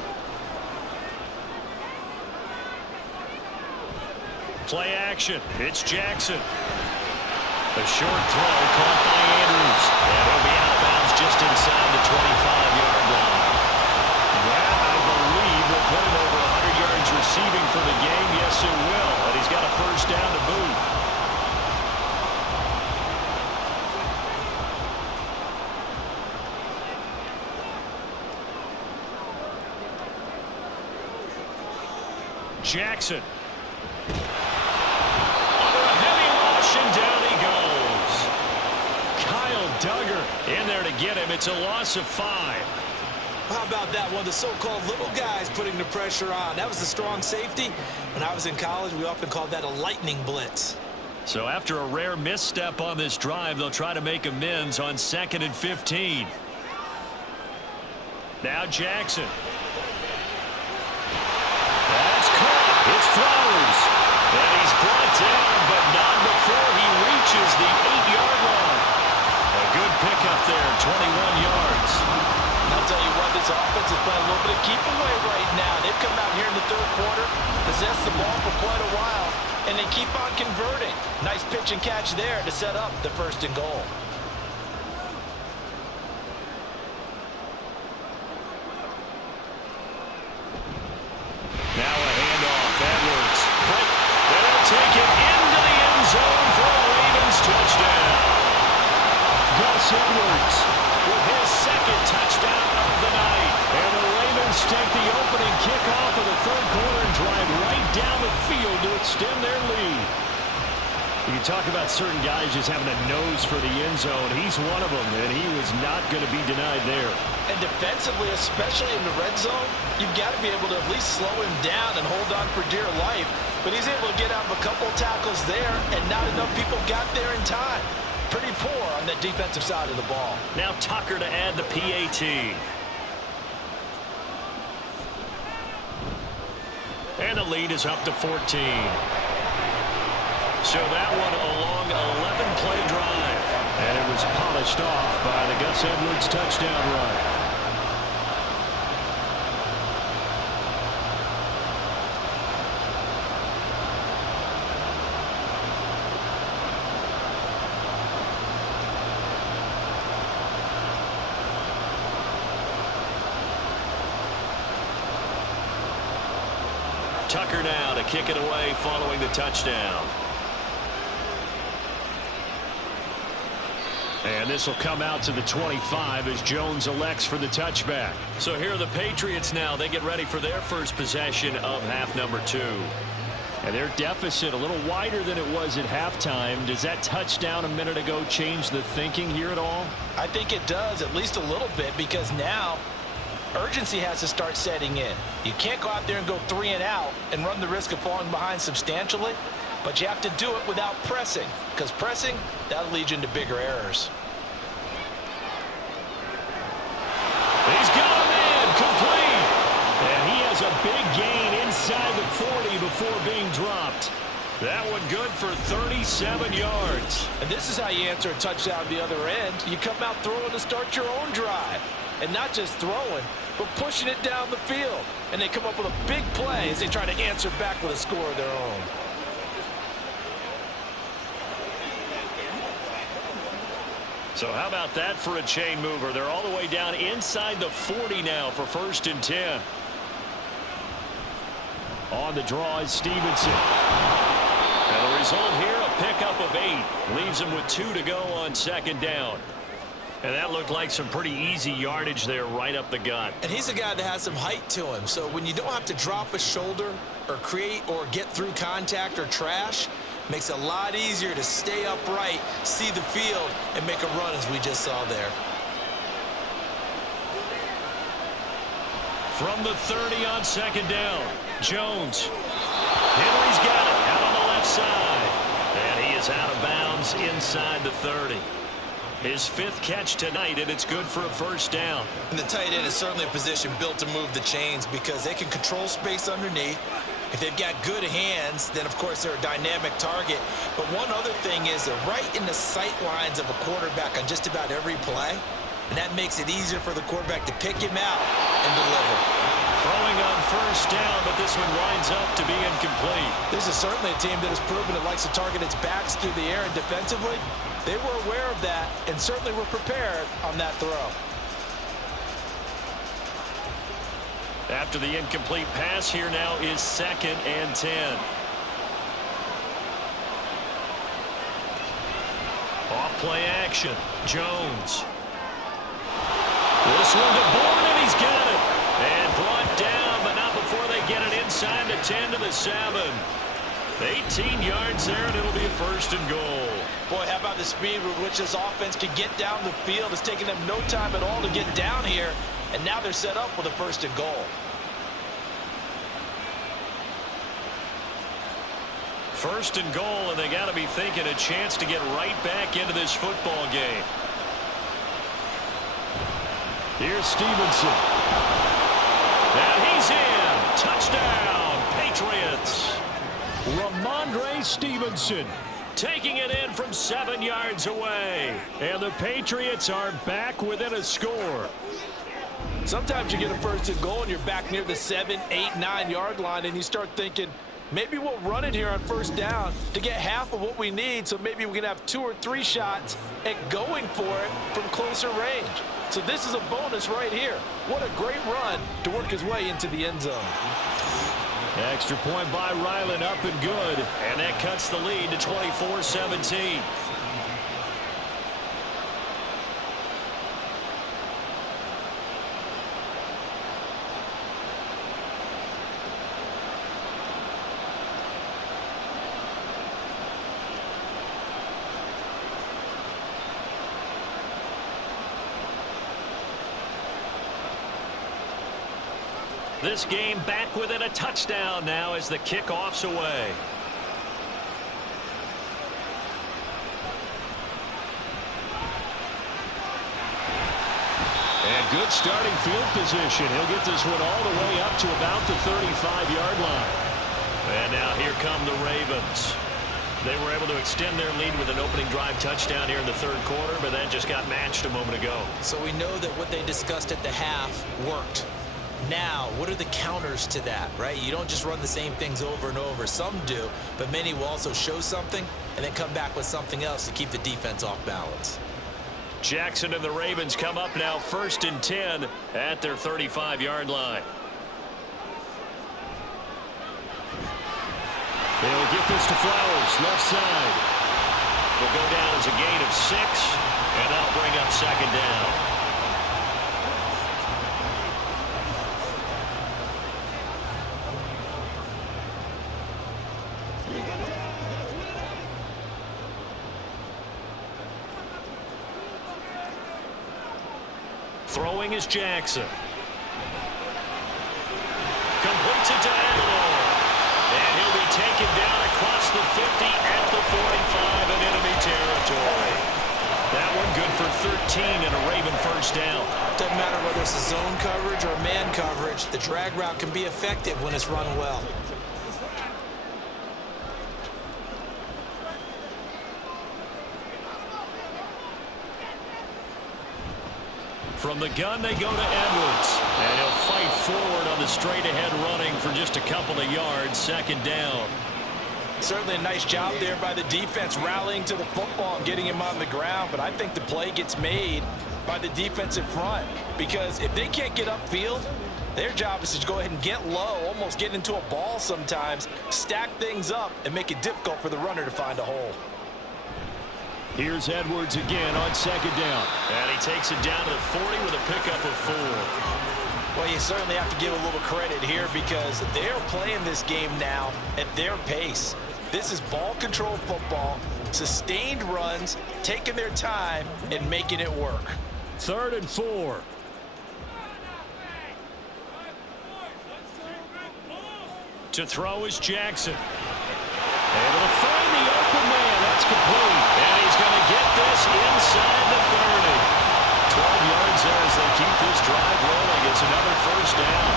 Play action. It's Jackson. A short throw caught by Andrews. And he'll be out of bounds just inside the 25-yard line. That, I believe, will put him over 100 yards receiving for the game. Yes, it will. And he's got a first down to boot. Jackson. Under a heavy rush, and down he goes. Kyle Duggar in there to get him. It's a loss of 5. How about that one? The so-called little guys putting the pressure on. That was the strong safety. When I was in college, we often called that a lightning blitz. So after a rare misstep on this drive, they'll try to make amends on 2nd and 15. Now Jackson. That's caught. It's Flowers. And he's brought down, but not before he reaches the 8-yard line. A good pickup there, 21 yards. I'll tell you what, this offense is playing a little bit of keep away right now. They've come out here in the 3rd quarter, possessed the ball for quite a while, and and they keep on converting. Nice pitch and catch there to set up the 1st and goal. Now a handoff. Edwards. They'll take it into the end zone for a Ravens touchdown. Gus Edwards with his 2nd touchdown of the night. And the Ravens take the opening kickoff of the 3rd quarter and drive right down the field to extend their lead. You talk about certain guys just having a nose for the end zone. He's one of them, and he was not going to be denied there. And defensively, especially in the red zone, you've got to be able to at least slow him down and hold on for dear life. But he's able to get out of a couple tackles there, and not enough people got there in time. Pretty poor on the defensive side of the ball. Now Tucker to add the PAT. And the lead is up to 14. So that one a long 11-play drive. And it was polished off by the Gus Edwards touchdown run. Tucker now to kick it away following the touchdown. And this will come out to the 25 as Jones elects for the touchback. So here are the Patriots now. They get ready for their first possession of half number 2. And their deficit a little wider than it was at halftime. Does that touchdown a minute ago change the thinking here at all? I think it does, at least a little bit, because now urgency has to start setting in. You can't go out there and go 3 and out and run the risk of falling behind substantially, but you have to do it without pressing, because pressing, that'll lead you into bigger errors. He's got him in, complete. And he has a big gain inside the 40 before being dropped. That one good for 37 yards. And this is how you answer a touchdown the other end. You come out throwing to start your own drive. And not just throwing, but pushing it down the field. And they come up with a big play as they try to answer back with a score of their own. So how about that for a chain mover? They're all the way down inside the 40 now for 1st and 10. On the draw is Stevenson. And the result here, a pickup of 8. Leaves him with 2 to go on 2nd down. And that looked like some pretty easy yardage there right up the gut. And he's a guy that has some height to him. So when you don't have to drop a shoulder or create or get through contact or trash, makes it a lot easier to stay upright, see the field, and make a run as we just saw there. From the 30 on 2nd down, Jones. Henry's got it out on the left side. And he is out of bounds inside the 30. His 5th catch tonight, and it's good for a 1st down. And the tight end is certainly a position built to move the chains because they can control space underneath. If they've got good hands, then, of course, they're a dynamic target. But one other thing is they're right in the sight lines of a quarterback on just about every play, and that makes it easier for the quarterback to pick him out and deliver. Throwing on 1st down, but this one winds up to be incomplete. This is certainly a team that has proven it likes to target its backs through the air, and defensively, they were aware of that and certainly were prepared on that throw. After the incomplete pass, here now is 2nd and 10. Off play action. Jones. This one to Bourne, and he's got it. And brought down, but not before they get it inside the 10 to the 7. 18 yards there, and it'll be a 1st and goal. Boy, how about the speed with which this offense can get down the field? It's taking them no time at all to get down here, and now they're set up with a 1st and goal. 1st and goal, and they got to be thinking a chance to get right back into this football game. Here's Stevenson. And he's in. Touchdown, Patriots. Ramondre Stevenson taking it in from 7 yards away. And the Patriots are back within a score. Sometimes you get a 1st and goal and you're back near the 7, 8, 9 yard line and you start thinking, Maybe we'll run it here on first down to get half of what we need, so maybe we can have 2 or 3 shots at going for it from closer range. So this is a bonus right here. What a great run to work his way into the end zone. Extra point by Ryland, up and good. And that cuts the lead to 24-17. This game back within a touchdown now as the kickoff's away. And good starting field position. He'll get this one all the way up to about the 35-yard line. And now here come the Ravens. They were able to extend their lead with an opening drive touchdown here in the third quarter, but then just got matched a moment ago. So we know that what they discussed at the half worked. Now, what are the counters to that, right? You don't just run the same things over and over. Some do, but many will also show something and then come back with something else to keep the defense off balance. Jackson and the Ravens come up now 1st and 10 at their 35-yard line. They'll get this to Flowers, left side. Will go down as a gain of 6, and that'll bring up 2nd down. Throwing is Jackson. Completes it to Aguilar. And he'll be taken down across the 50 at the 45 in enemy territory. That one good for 13 and a Raven first down. Doesn't matter whether it's a zone coverage or man coverage, the drag route can be effective when it's run well. From the gun, they go to Edwards. And he'll fight forward on the straight-ahead running for just a couple of yards. 2nd down. Certainly a nice job there by the defense rallying to the football and getting him on the ground. But I think the play gets made by the defensive front. Because if they can't get upfield, their job is to go ahead and get low, almost get into a ball sometimes, stack things up, and make it difficult for the runner to find a hole. Here's Edwards again on 2nd down. And he takes it down to the 40 with a pickup of 4. Well, you certainly have to give a little credit here because they're playing this game now at their pace. This is ball control football, sustained runs, taking their time, and making it work. 3rd and 4. To throw is Jackson. Able to find the open man. That's complete. And he's going to get this inside the 30. 12 yards there as they keep this drive rolling. It's another first down.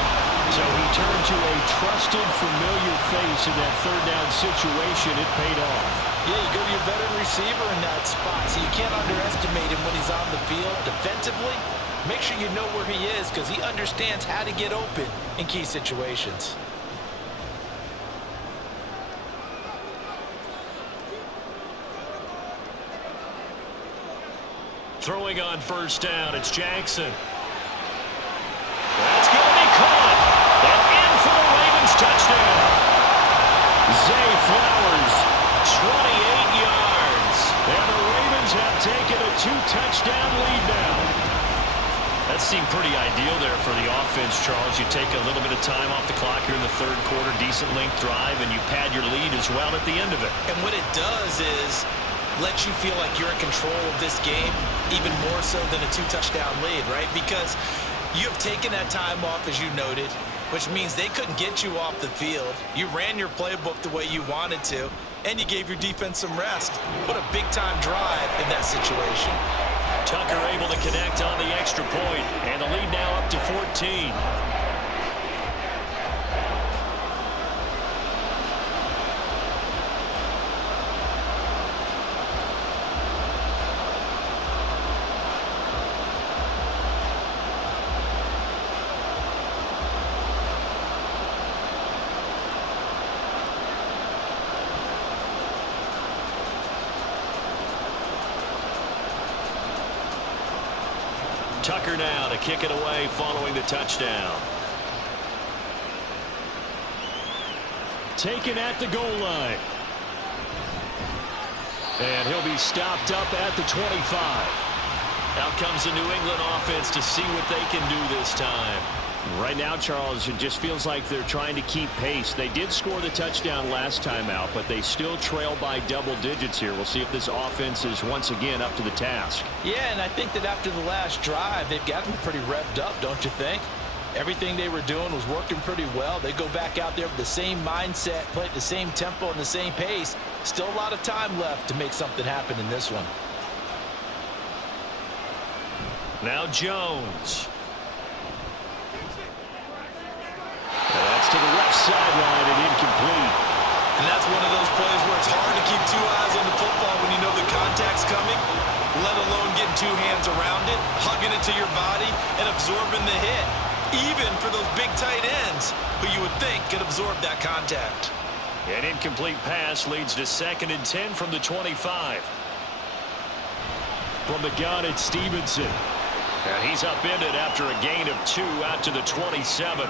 So he turned to a trusted, familiar face in that 3rd down situation. It paid off. Yeah, you go to your veteran receiver in that spot, so you can't underestimate him when he's on the field defensively. Make sure you know where he is because he understands how to get open in key situations. Throwing on first down, it's Jackson. That's going to be caught. And in for the Ravens touchdown. Zay Flowers, 28 yards. And the Ravens have taken a 2-touchdown lead now. That seemed pretty ideal there for the offense, Charles. You take a little bit of time off the clock here in the 3rd quarter, decent length drive, and you pad your lead as well at the end of it. And what it does is let you feel like you're in control of this game, even more so than a 2-touchdown lead, right? Because you have taken that time off, as you noted, which means they couldn't get you off the field. You ran your playbook the way you wanted to, and you gave your defense some rest. What a big-time drive in that situation. Tucker able to connect on the extra point, and the lead now up to 14. Tucker now to kick it away following the touchdown. Taken at the goal line. And he'll be stopped up at the 25. Out comes the New England offense to see what they can do this time. Right now, Charles, it just feels like they're trying to keep pace. They did score the touchdown last time out, but they still trail by double digits here. We'll see if this offense is once again up to the task. Yeah, and I think that after the last drive, they've gotten pretty revved up, don't you think? Everything they were doing was working pretty well. They go back out there with the same mindset, play at the same tempo and the same pace. Still a lot of time left to make something happen in this one. Now Jones. That's to the left sideline and incomplete. And that's one of those plays where it's hard to keep two eyes on the football when you know the contact's coming, let alone getting two hands around it, hugging it to your body, and absorbing the hit. Even for those big tight ends who you would think could absorb that contact. An incomplete pass leads to 2nd and 10 from the 25. From the gun, it's Stevenson. And he's upended after a gain of 2 out to the 27.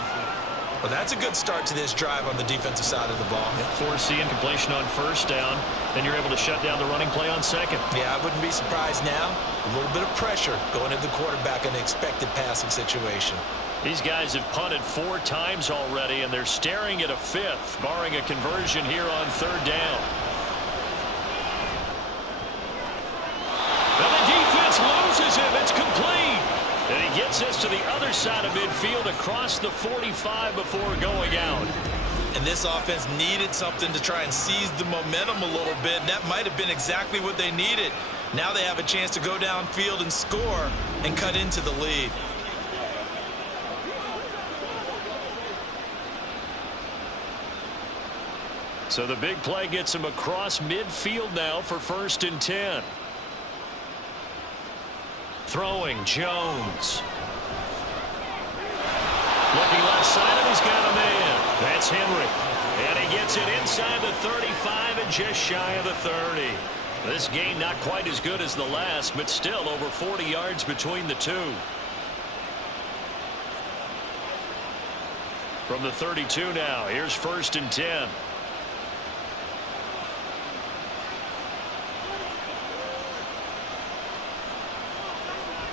Well, that's a good start to this drive on the defensive side of the ball. Force the incompletion on 1st down. Then you're able to shut down the running play on 2nd. Yeah, I wouldn't be surprised now. A little bit of pressure going at the quarterback in an expected passing situation. These guys have punted 4 times already, and they're staring at a 5th, barring a conversion here on 3rd down. And the defense loses him. It's complete. And he gets us to the other side of midfield across the 45 before going out. And this offense needed something to try and seize the momentum a little bit, and that might have been exactly what they needed. Now they have a chance to go downfield and score and cut into the lead. So the big play gets him across midfield now for 1st and 10. Throwing, Jones. Looking left side, and he's got a man. That's Henry. And he gets it inside the 35 and just shy of the 30. This gain not quite as good as the last, but still over 40 yards between the two. From the 32 now, here's 1st and 10.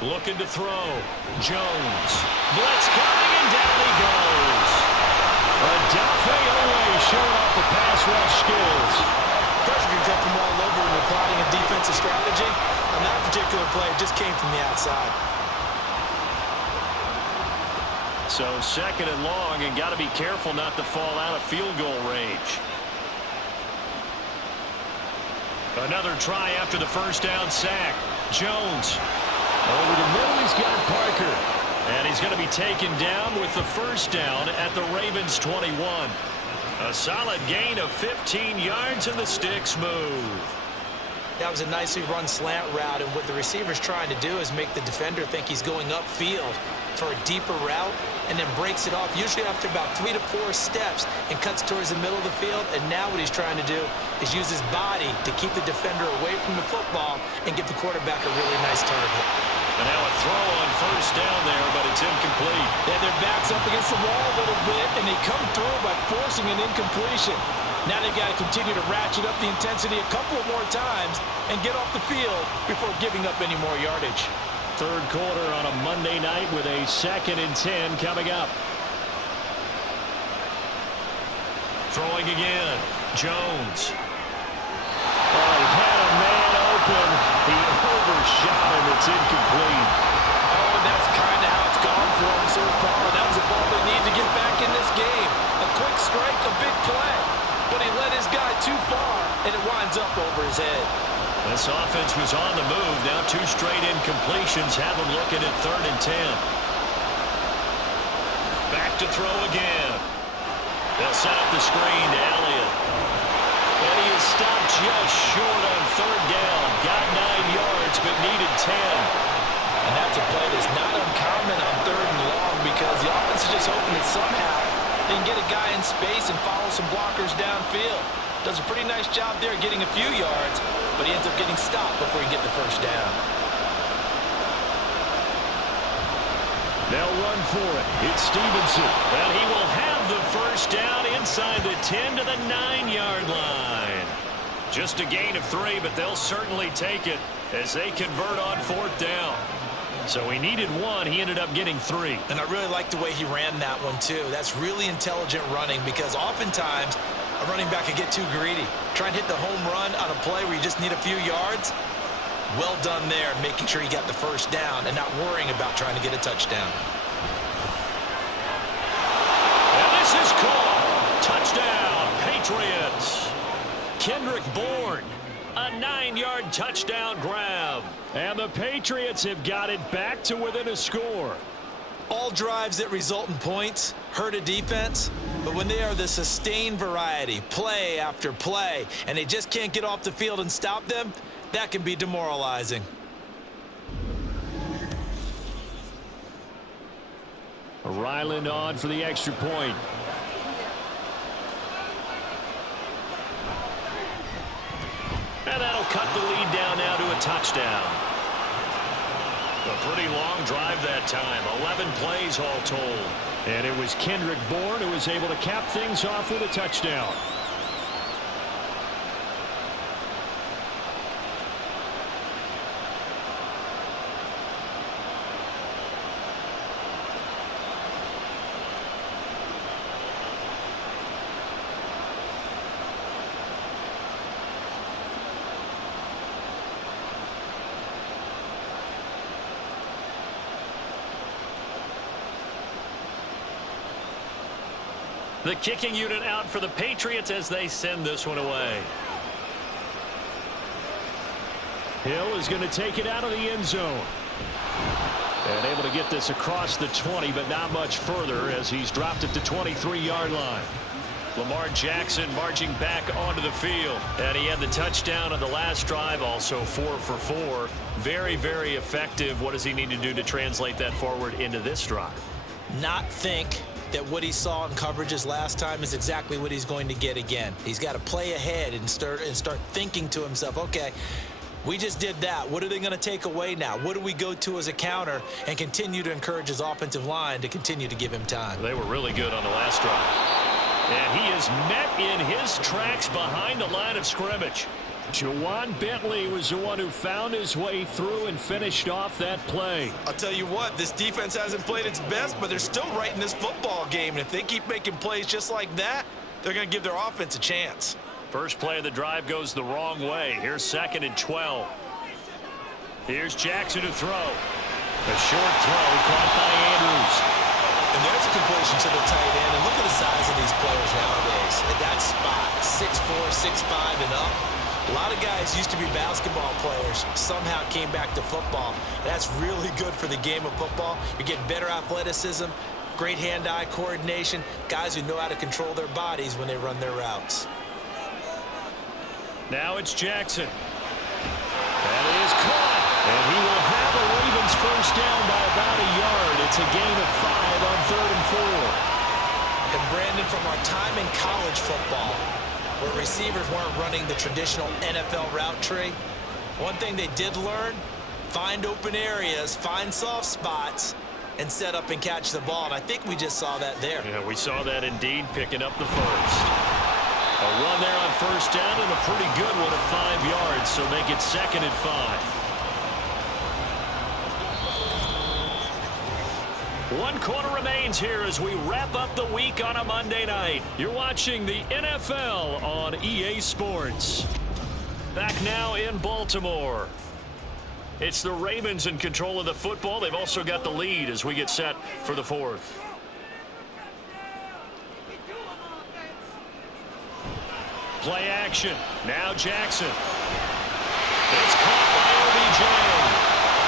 Looking to throw. Jones. Blitz coming, and down he goes. Adolphe Olay showing off the pass rush skills. Pressure can come from all over when you're plotting a defensive strategy. On that particular play, it just came from the outside. So 2nd and long, and got to be careful not to fall out of field goal range. Another try after the 1st down sack. Jones. Over the middle, he's got Parker. And he's going to be taken down with the 1st down at the Ravens 21. A solid gain of 15 yards, and the sticks move. That was a nicely run slant route, and what the receiver's trying to do is make the defender think he's going upfield for a deeper route, and then breaks it off, usually after about 3 to 4 steps, and cuts towards the middle of the field. And now what he's trying to do is use his body to keep the defender away from the football and give the quarterback a really nice target. And now a throw on 1st down there, but it's incomplete. Yeah, their back's up against the wall a little bit, and they come through by forcing an incompletion. Now they've got to continue to ratchet up the intensity a couple more times and get off the field before giving up any more yardage. 3rd quarter on a Monday night with a 2nd and 10 coming up. Throwing again. Jones. Oh, he had a man open. He overshot him. It's incomplete. Oh, and that's kind of how it's gone for him so far. That was a ball they need to get back in this game. A quick strike, a big play. But he led his guy too far, and it winds up over his head. This offense was on the move. Now 2 straight incompletions have them looking at 3rd and 10. Back to throw again. They'll set up the screen to Elliott. And he is stopped just short on 3rd down. Got 9 yards, but needed 10. And that's a play that's not uncommon on 3rd and long, because the offense is just hoping that somehow they can get a guy in space and follow some blockers downfield. Does a pretty nice job there getting a few yards, but he ends up getting stopped before he can get the 1st down. They'll run for it. It's Stevenson. And he will have the first down inside the 10 to the 9-yard line. Just a gain of 3, but they'll certainly take it as they convert on 4th down. So he needed 1. He ended up getting 3. And I really like the way he ran that one, too. That's really intelligent running because oftentimes a running back can get too greedy. Try and hit the home run on a play where you just need a few yards. Well done there, making sure he got the first down and not worrying about trying to get a touchdown. And this is called touchdown, Patriots. Kendrick Bourne, a 9-yard touchdown grab. And the Patriots have got it back to within a score. All drives that result in points hurt a defense, but when they are the sustained variety, play after play, and they just can't get off the field and stop them, that can be demoralizing. Ryland on for the extra point. And that'll cut the lead down now to a touchdown. A pretty long drive that time. 11 plays all told. And it was Kendrick Bourne who was able to cap things off with a touchdown. The kicking unit out for the Patriots as they send this one away. Hill is going to take it out of the end zone. And able to get this across the 20, but not much further as he's dropped it to 23-yard line. Lamar Jackson marching back onto the field. And he had the touchdown on the last drive, also 4 for 4. Very, very effective. What does he need to do to translate that forward into this drive? Not think that what he saw in coverages last time is exactly what he's going to get again. He's got to play ahead and start thinking to himself, okay, we just did that. What are they going to take away now? What do we go to as a counter? And continue to encourage his offensive line to continue to give him time. They were really good on the last drive. And he is met in his tracks behind the line of scrimmage. Jawan Bentley was the one who found his way through and finished off that play. I'll tell you what, this defense hasn't played its best, but they're still right in this football game. And if they keep making plays just like that, they're going to give their offense a chance. First play of the drive goes the wrong way. Here's 2nd and 12. Here's Jackson to throw. A short throw caught by Andrews. And there's a completion to the tight end. And look at the size of these players nowadays. At that spot, 6'4", 6'5", and up. A lot of guys used to be basketball players, somehow came back to football. That's really good for the game of football. You're getting better athleticism, great hand-eye coordination, guys who know how to control their bodies when they run their routes. Now it's Jackson. That is caught. And he will have a Ravens first down by about a yard. It's a gain of 5 on 3rd and 4. And Brandon, from our time in college football, where receivers weren't running the traditional NFL route tree, one thing they did learn, find open areas, find soft spots, and set up and catch the ball. And I think we just saw that there. Yeah, we saw that indeed, picking up the first. A run there on first down and a pretty good one of 5 yards, so make it 2nd and 5. 1 quarter remains here as we wrap up the week on a Monday night. You're watching the NFL on EA Sports. Back now in Baltimore. It's the Ravens in control of the football. They've also got the lead as we get set for the 4th. Play action. Now Jackson. It's caught by OBJ.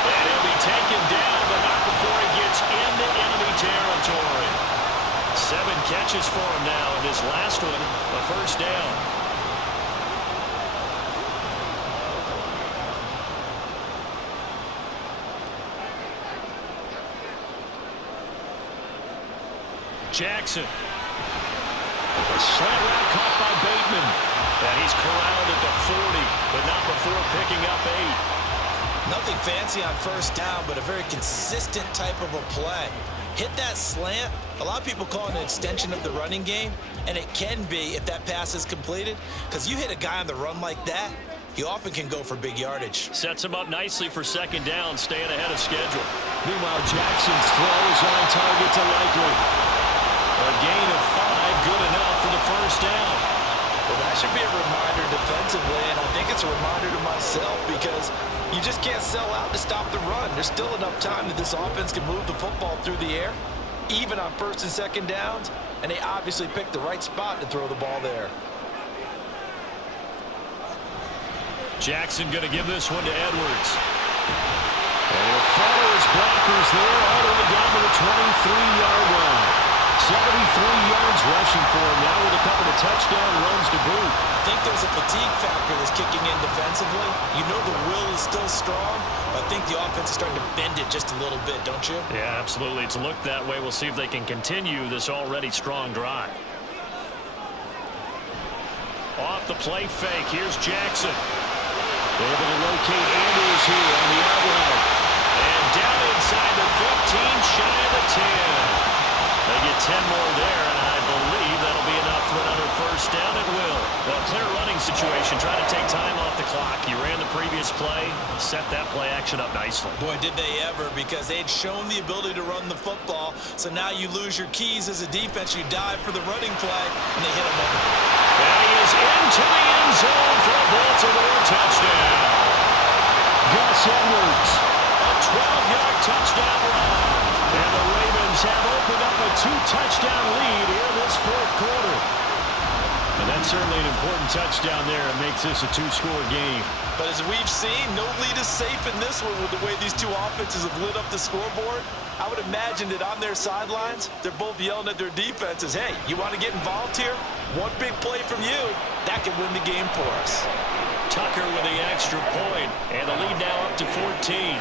And he'll be taken down, but not before he gets into enemy territory. 7 catches for him now, and his last one, a first down. Jackson. A slant route caught by Bateman. And he's corralled at the 40, but not before picking up 8. Nothing fancy on first down, but a very consistent type of a play. Hit that slant. A lot of people call it an extension of the running game, and it can be if that pass is completed, because you hit a guy on the run like that, he often can go for big yardage. Sets him up nicely for second down, staying ahead of schedule. Meanwhile, Jackson's throw is on target to Likely. A gain of 5, good enough for the first down. Well, that should be a reminder defensively, and I think it's a reminder to myself because you just can't sell out to stop the run. There's still enough time that this offense can move the football through the air, even on first and second downs, and they obviously picked the right spot to throw the ball there. Jackson going to give this one to Edwards. And follows blockers there all the way down to the 23-yard line. 73 yards rushing for him now with a couple of touchdown runs to boot. I think there's a fatigue factor that's kicking in defensively. You know the will is still strong, but I think the offense is starting to bend it just a little bit, don't you? Yeah, absolutely. It's looked that way. We'll see if they can continue this already strong drive. Off the play fake, here's Jackson. Able to locate Andrews here on the outline. And down inside the 15, shy of the 10. They get 10 more there, and I believe that'll be enough for another first down. It will. Well, clear running situation, trying to take time off the clock. You ran the previous play, set that play action up nicely. Boy, did they ever, because they'd shown the ability to run the football. So now you lose your keys as a defense. You dive for the running play, and they hit him over. And he is into the end zone for a Baltimore touchdown. Gus Edwards, a 12-yard touchdown run. And the Ravens have opened up a 2-touchdown lead here in this fourth quarter. And that's certainly an important touchdown there. It makes this a 2-score game. But as we've seen, no lead is safe in this one with the way these two offenses have lit up the scoreboard. I would imagine that on their sidelines, they're both yelling at their defenses, hey, you want to get involved here? One big play from you, that could win the game for us. Tucker with the extra point, and the lead now up to 14.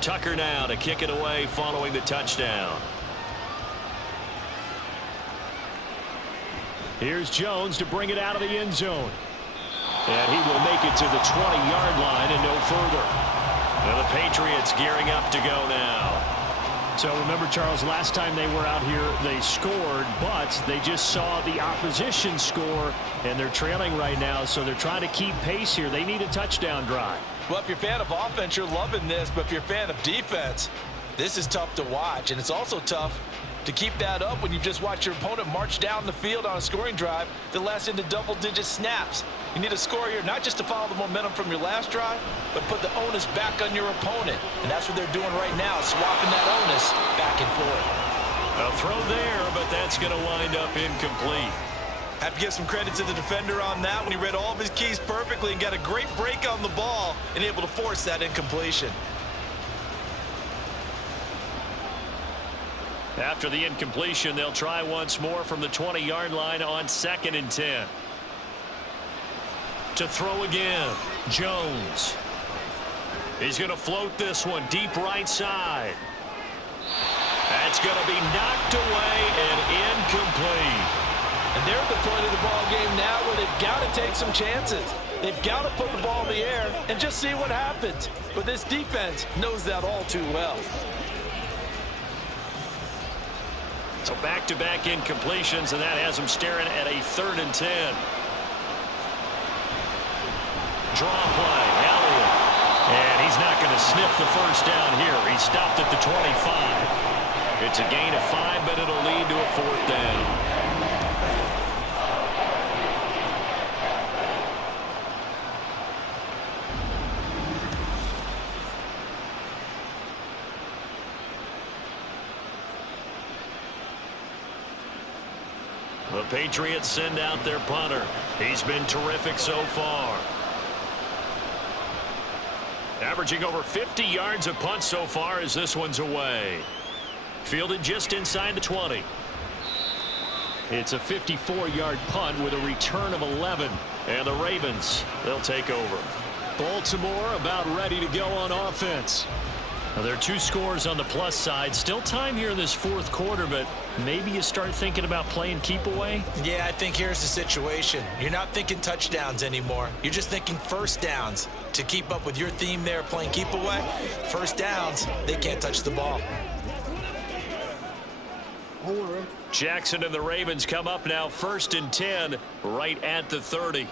Tucker now to kick it away following the touchdown. Here's Jones to bring it out of the end zone. And he will make it to the 20-yard line and no further. And the Patriots gearing up to go now. So remember, Charles, last time they were out here, they scored, but they just saw the opposition score, and they're trailing right now, so they're trying to keep pace here. They need a touchdown drive. Well, if you're a fan of offense, you're loving this, but if you're a fan of defense, this is tough to watch, and it's also tough to keep that up when you just watch your opponent march down the field on a scoring drive that lasts into double-digit snaps. You need a score here, not just to follow the momentum from your last drive, but put the onus back on your opponent. And that's what they're doing right now, swapping that onus back and forth. A throw there, but that's going to wind up incomplete. Have to give some credit to the defender on that when he read all of his keys perfectly and got a great break on the ball and able to force that incompletion. After the incompletion, they'll try once more from the 20-yard line on 2nd and 10. To throw again, Jones. He's going to float this one deep right side. That's going to be knocked away and incomplete. And they're at the point of the ball game now where they've got to take some chances. They've got to put the ball in the air and just see what happens. But this defense knows that all too well. So back-to-back incompletions, and that has them staring at a 3rd and 10. Draw play, Elliott. And he's not going to sniff the first down here. He stopped at the 25. It's a gain of 5, but it'll lead to a 4th down. The Patriots send out their punter. He's been terrific so far. Averaging over 50 yards a punt so far as this one's away. Fielded just inside the 20. It's a 54-yard punt with a return of 11. And the Ravens, they'll take over. Baltimore about ready to go on offense. Now, there are 2 scores on the plus side. Still time here in this fourth quarter, but maybe you start thinking about playing keep away? Yeah, I think here's the situation. You're not thinking touchdowns anymore. You're just thinking first downs. To keep up with your theme there, playing keep away, first downs, they can't touch the ball. Jackson and the Ravens come up now 1st and 10 right at the 30.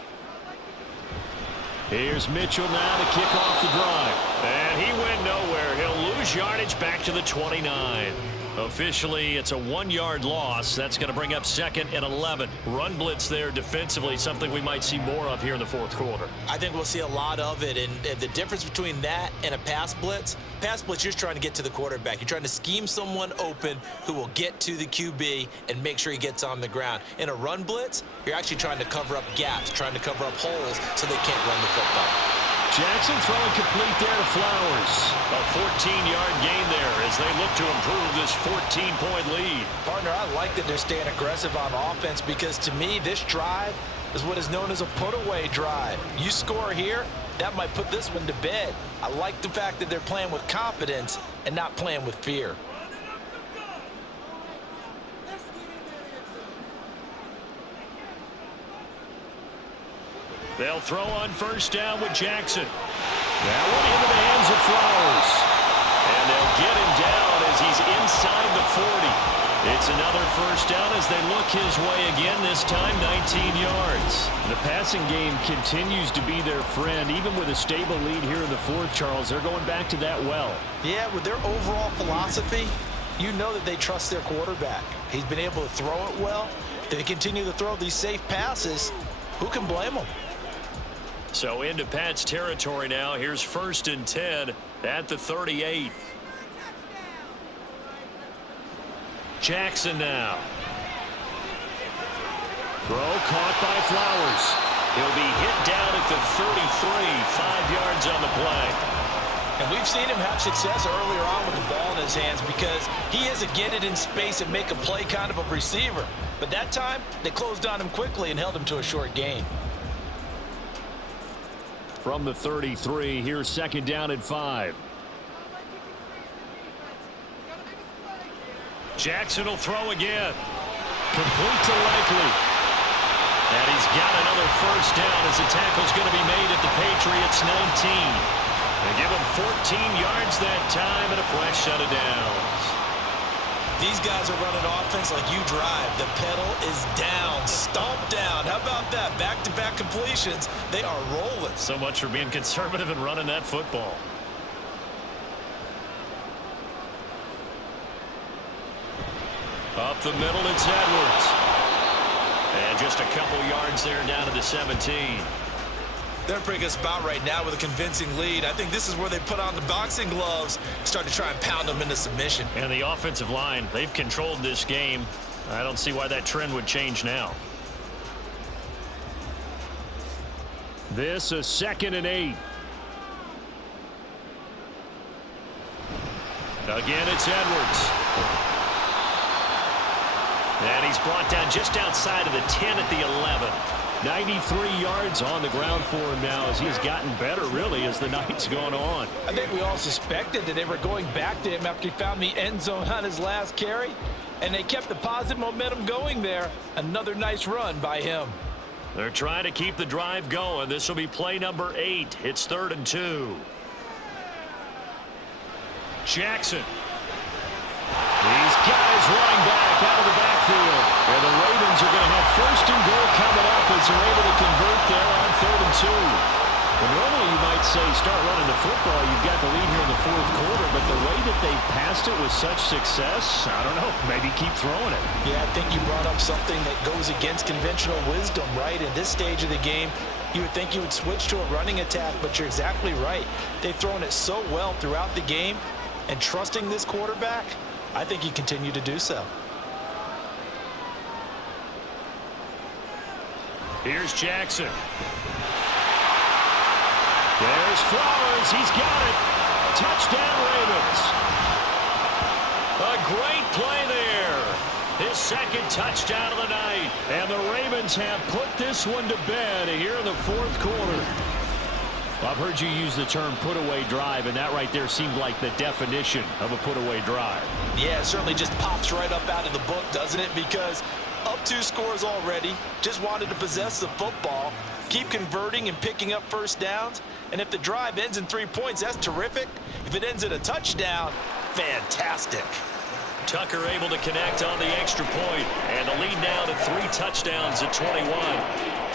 Here's Mitchell now to kick off the drive. And he went nowhere. He'll lose yardage back to the 29. Officially, it's a 1-yard loss. That's going to bring up 2nd and 11. Run blitz there defensively, something we might see more of here in the fourth quarter. I think we'll see a lot of it. And the difference between that and a pass blitz, you're just trying to get to the quarterback. You're trying to scheme someone open who will get to the QB and make sure he gets on the ground. In a run blitz, you're actually trying to cover up gaps, trying to cover up holes so they can't run the football. Jackson throwing complete there to Flowers. A 14-yard gain there as they look to improve this 14-point lead. Partner, I like that they're staying aggressive on offense because to me, this drive is what is known as a put-away drive. You score here, that might put this one to bed. I like the fact that they're playing with confidence and not playing with fear. They'll throw on first down with Jackson. That one into the hands of Flowers. And they'll get him down as he's inside the 40. It's another first down as they look his way again, this time 19 yards. The passing game continues to be their friend. Even with a stable lead here in the fourth, Charles, they're going back to that well. Yeah, with their overall philosophy, you know that they trust their quarterback. He's been able to throw it well. If they continue to throw these safe passes, who can blame them? So into Pat's territory now. Here's 1st and 10 at the 38. Jackson now. Throw caught by Flowers. He'll be hit down at the 33, 5 yards on the play. And we've seen him have success earlier on with the ball in his hands because he is a get it in space and make a play kind of a receiver. But that time, they closed on him quickly and held him to a short gain. From the 33, here's 2nd down and 5. Jackson will throw again. Complete to Likely. And he's got another first down as the tackle's going to be made at the Patriots 19. They give him 14 yards that time and a fresh set of downs. These guys are running offense like you drive. The pedal is down, stomped down. How about that? Back-to-back completions. They are rolling. So much for being conservative and running that football. Up the middle, it's Edwards. And just a couple yards there down to the 17. They're in a pretty good spot right now with a convincing lead. I think this is where they put on the boxing gloves, start to try and pound them into submission. And the offensive line, they've controlled this game. I don't see why that trend would change now. This is 2nd and 8. Again, it's Edwards. And he's brought down just outside of the 10 at the 11. 93 yards on the ground for him now as he's gotten better, really, as the night's gone on. I think we all suspected that they were going back to him after he found the end zone on his last carry, and they kept the positive momentum going there. Another nice run by him. They're trying to keep the drive going. This will be play number 8. It's 3rd and 2. Jackson. He's got his running back out of the backfield. And the Ravens are going to have 1st and goal coming up as they're able to convert there on 3rd and 2. Well, normally you might say start running the football. You've got the lead here in the fourth quarter, but the way that they passed it with such success, I don't know, maybe keep throwing it. Yeah, I think you brought up something that goes against conventional wisdom, right? In this stage of the game, you would think you would switch to a running attack, but you're exactly right. They've thrown it so well throughout the game, and trusting this quarterback, I think you continue to do so. Here's Jackson. There's Flowers. He's got it. Touchdown, Ravens. A great play there. His second touchdown of the night. And the Ravens have put this one to bed here in the fourth quarter. I've heard you use the term put-away drive, and that right there seemed like the definition of a put-away drive. Yeah, it certainly just pops right up out of the book, doesn't it? Because up 2 scores already, just wanted to possess the football, keep converting and picking up first downs. And if the drive ends in 3 points, that's terrific. If it ends in a touchdown, fantastic. Tucker able to connect on the extra point, and the lead now to 3 touchdowns at 21.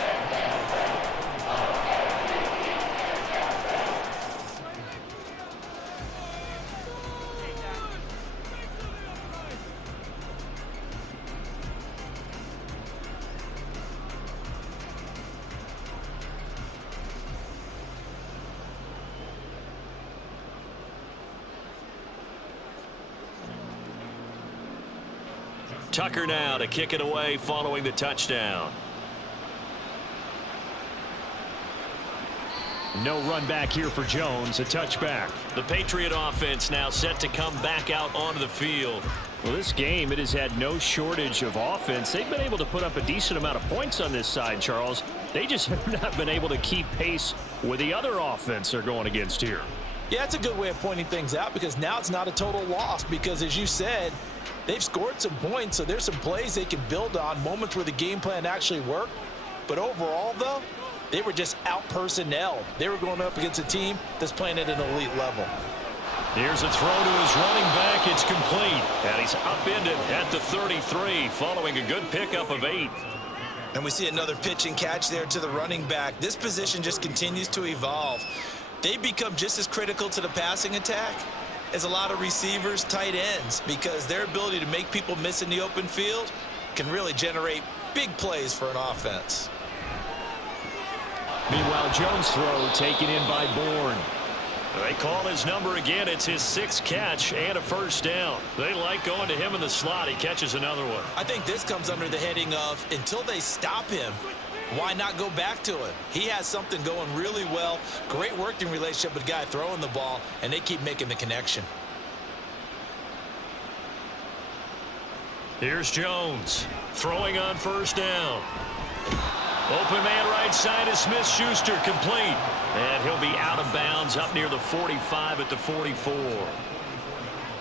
Tucker now to kick it away following the touchdown. No run back here for Jones, a touchback. The Patriot offense now set to come back out onto the field. Well, this game, it has had no shortage of offense. They've been able to put up a decent amount of points on this side, Charles. They just have not been able to keep pace with the other offense they're going against here. Yeah, it's a good way of pointing things out because now it's not a total loss because, as you said, they've scored some points, so there's some plays they can build on, moments where the game plan actually worked. But overall, though, they were just out-personnel. They were going up against a team that's playing at an elite level. Here's a throw to his running back. It's complete. And he's upended at the 33 following a good pickup of 8. And we see another pitch and catch there to the running back. This position just continues to evolve. They become just as critical to the passing attack as a lot of receivers, tight ends, because their ability to make people miss in the open field can really generate big plays for an offense. Meanwhile, Jones' throw taken in by Bourne. They call his number again. It's his 6th catch and a first down. They like going to him in the slot. He catches another one. I think this comes under the heading of until they stop him, why not go back to it? He has something going really well. Great working relationship with the guy throwing the ball, and they keep making the connection. Here's Jones throwing on first down. Open man right side is Smith-Schuster, complete. And he'll be out of bounds up near the 45 at the 44.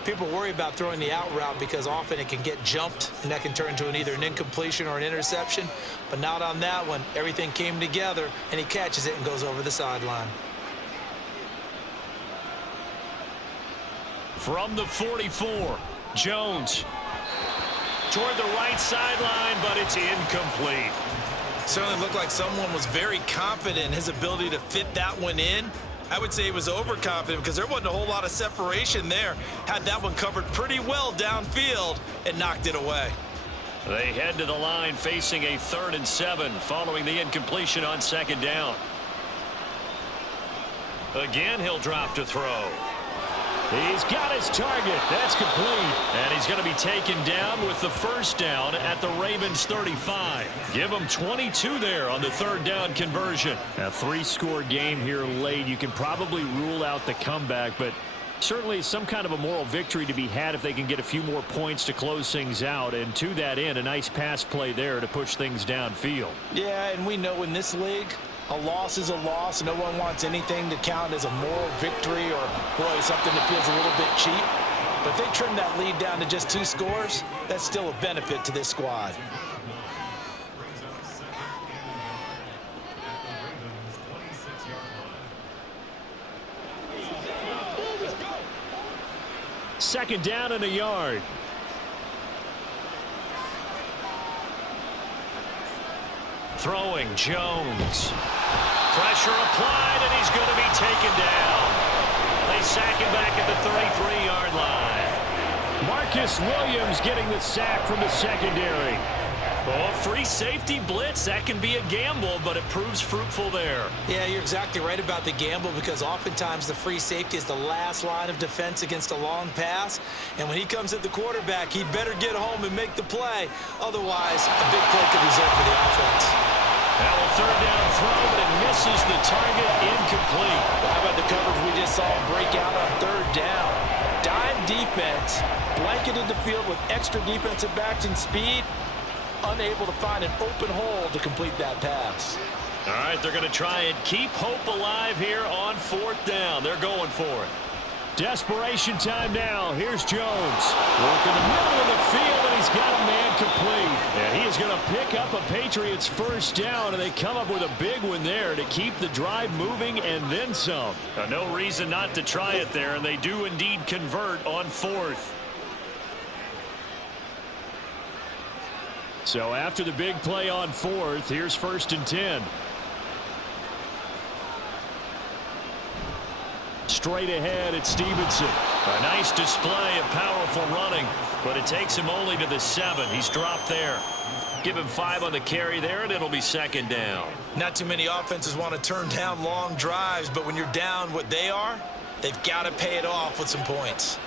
People worry about throwing the out route because often it can get jumped, and that can turn into either an incompletion or an interception. But not on that one. Everything came together, and he catches it and goes over the sideline. From the 44, Jones toward the right sideline, but it's incomplete. Certainly looked like someone was very confident in his ability to fit that one in. I would say he was overconfident because there wasn't a whole lot of separation there. Had that one covered pretty well downfield and knocked it away. They head to the line facing a 3rd and 7 following the incompletion on 2nd down. Again, he'll drop to throw. He's got his target. That's complete. And he's going to be taken down with the first down at the Ravens 35. Give him 22 there on the 3rd down conversion. A 3-score game here late. You can probably rule out the comeback, but certainly some kind of a moral victory to be had if they can get a few more points to close things out. And to that end, a nice pass play there to push things downfield. Yeah, and we know in this league, a loss is a loss. No one wants anything to count as a moral victory or, boy, something that feels a little bit cheap. But if they trim that lead down to just 2 scores, that's still a benefit to this squad. Second down and a yard. Throwing, Jones. Pressure applied, and he's going to be taken down. They sack him back at the 33-yard line. Marcus Williams getting the sack from the secondary. Oh, free safety blitz. That can be a gamble, but it proves fruitful there. Yeah, you're exactly right about the gamble because oftentimes the free safety is the last line of defense against a long pass. And when he comes at the quarterback, he'd better get home and make the play. Otherwise, a big play could result for the offense. Now a third down throw, but it misses the target, incomplete. How about the coverage we just saw break out on third down? Dime defense, blanketed the field with extra defensive backs and speed, unable to find an open hole to complete that pass. All right, they're going to try and keep hope alive here on fourth down. They're going for it. Desperation time now. Here's Jones. Working the middle of the field, and he's got a man complete. And he is going to pick up a Patriots first down, and they come up with a big one there to keep the drive moving and then some. No reason not to try it there, and they do indeed convert on fourth. So after the big play on fourth, here's 1st and 10. Straight ahead at Stevenson. A nice display of powerful running, but it takes him only to the 7. He's dropped there. Give him 5 on the carry there, and it'll be 2nd down. Not too many offenses want to turn down long drives, but when you're down what they are, they've got to pay it off with some points.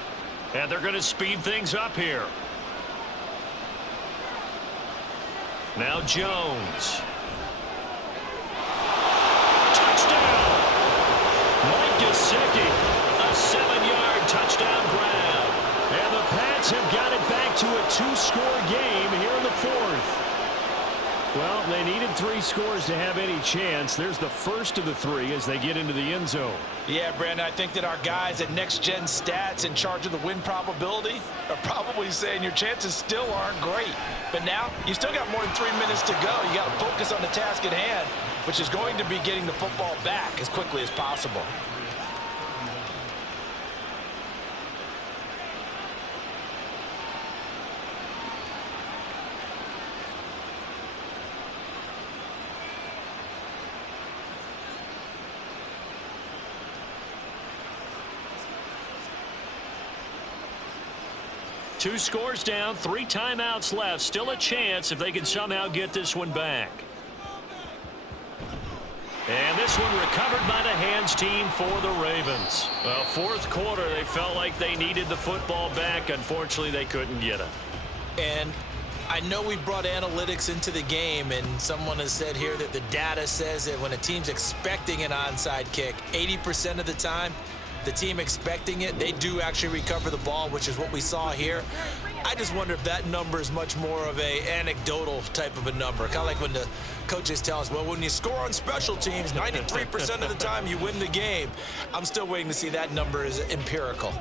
And they're going to speed things up here. Now Jones. Touchdown! Mike Gesicki, a 7-yard touchdown grab. And the Pats have got it back to a 2-score game here in the 4th. Well, they needed 3 scores to have any chance. There's the first of the 3 as they get into the end zone. Yeah, Brandon, I think that our guys at Next Gen Stats in charge of the win probability are probably saying your chances still aren't great. But now, you still got more than 3 minutes to go. You got to focus on the task at hand, which is going to be getting the football back as quickly as possible. Two scores down, 3 timeouts left. Still a chance if they can somehow get this one back. And this one recovered by the hands team for the Ravens. Well, 4th quarter, they felt like they needed the football back. Unfortunately, they couldn't get it. And I know we brought analytics into the game, and someone has said here that the data says that when a team's expecting an onside kick, 80% of the time, the team expecting it, they do actually recover the ball, which is what we saw here. I just wonder if that number is much more of a anecdotal type of a number. Kind of like when the coaches tell us, well, when you score on special teams, 93% of the time you win the game. I'm still waiting to see that number is empirical.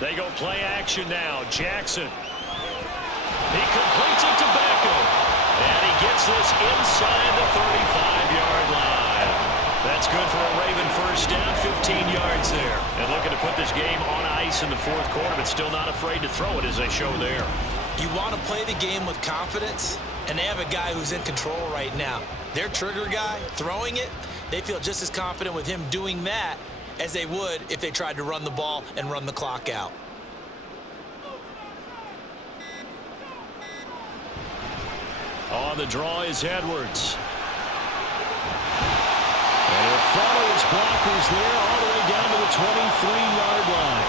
They go play action now. Jackson. He completes it to Beckham. And he gets this inside the 35-yard line. That's good for a Raven first down, 15 yards there. And looking to put this game on ice in the 4th quarter, but still not afraid to throw it as they show there. You want to play the game with confidence, and they have a guy who's in control right now. Their trigger guy throwing it, they feel just as confident with him doing that as they would if they tried to run the ball and run the clock out. On the draw is Edwards. And he'll follow his blockers there all the way down to the 23-yard line.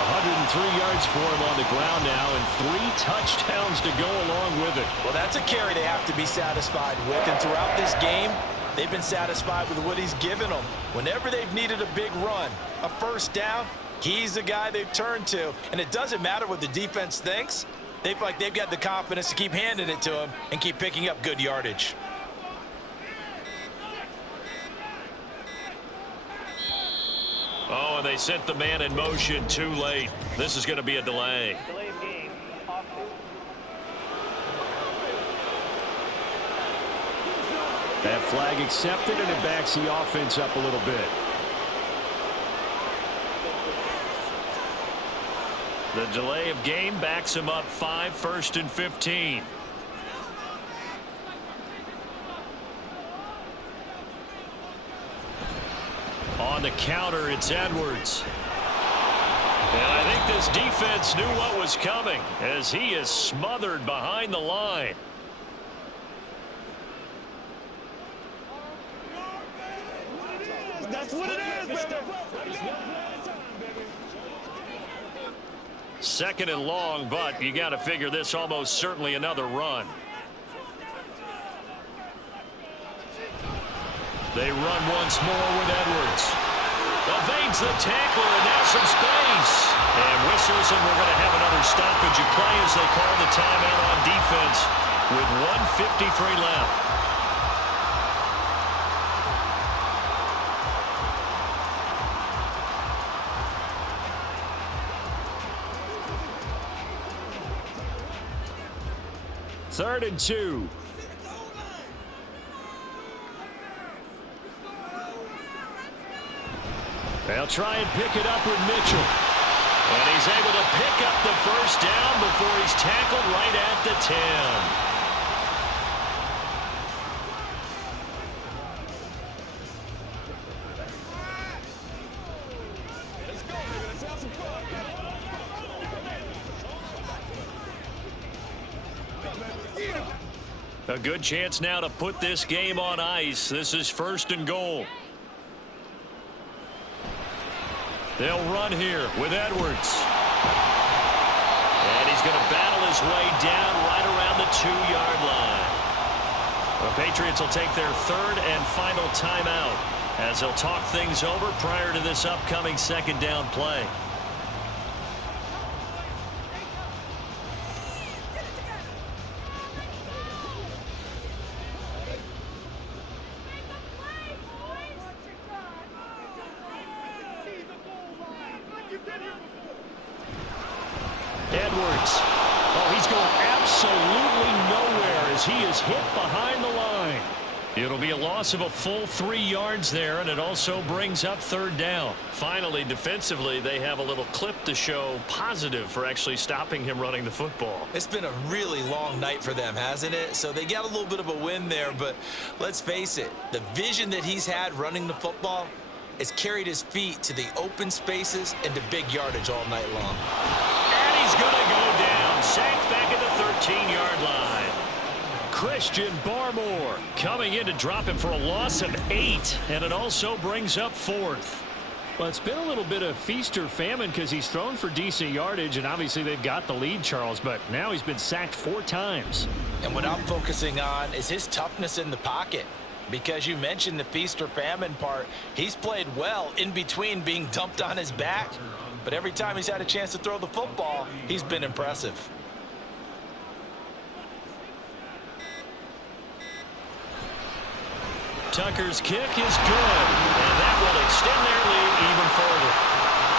103 yards for him on the ground now and 3 touchdowns to go along with it. Well, that's a carry they have to be satisfied with. And throughout this game, they've been satisfied with what he's given them. Whenever they've needed a big run, a first down, he's the guy they've turned to. And it doesn't matter what the defense thinks. They feel like they've got the confidence to keep handing it to him and keep picking up good yardage. Oh, and they sent the man in motion too late. This is going to be a delay. That flag accepted, and it backs the offense up a little bit. The delay of game backs him up 5, 1st and 15. On the counter, it's Edwards. And I think this defense knew what was coming as he is smothered behind the line. That's what it is, baby. Second and long, but you got to figure this almost certainly another run. They run once more with Edwards. Evades the tackler, and now some space. And whistles, and we're going to have another stoppage of play as they call the timeout on defense with 1:53 left. Third and 2. They'll try and pick it up with Mitchell. And he's able to pick up the first down before he's tackled right at the 10. A good chance now to put this game on ice. This is first and goal. They'll run here with Edwards. And he's going to battle his way down right around the 2-yard line. The Patriots will take their third and final timeout as they'll talk things over prior to this upcoming second down play. Edwards. Oh, he's going absolutely nowhere as he is hit behind the line. It'll be a loss of a full 3 yards there, and it also brings up third down. Finally, defensively, they have a little clip to show positive for actually stopping him running the football. It's been a really long night for them, hasn't it? So they got a little bit of a win there, but let's face it, the vision that he's had running the football has carried his feet to the open spaces and to big yardage all night long. And he's going to go down, sacked back at the 13-yard line. Christian Barmore coming in to drop him for a loss of 8, and it also brings up fourth. Well, it's been a little bit of feast or famine because he's thrown for decent yardage, and obviously they've got the lead, Charles, but now he's been sacked 4 times. And what I'm focusing on is his toughness in the pocket. Because you mentioned the feast or famine part, he's played well in between being dumped on his back. But every time he's had a chance to throw the football, he's been impressive. Tucker's kick is good, and that will extend their lead even further.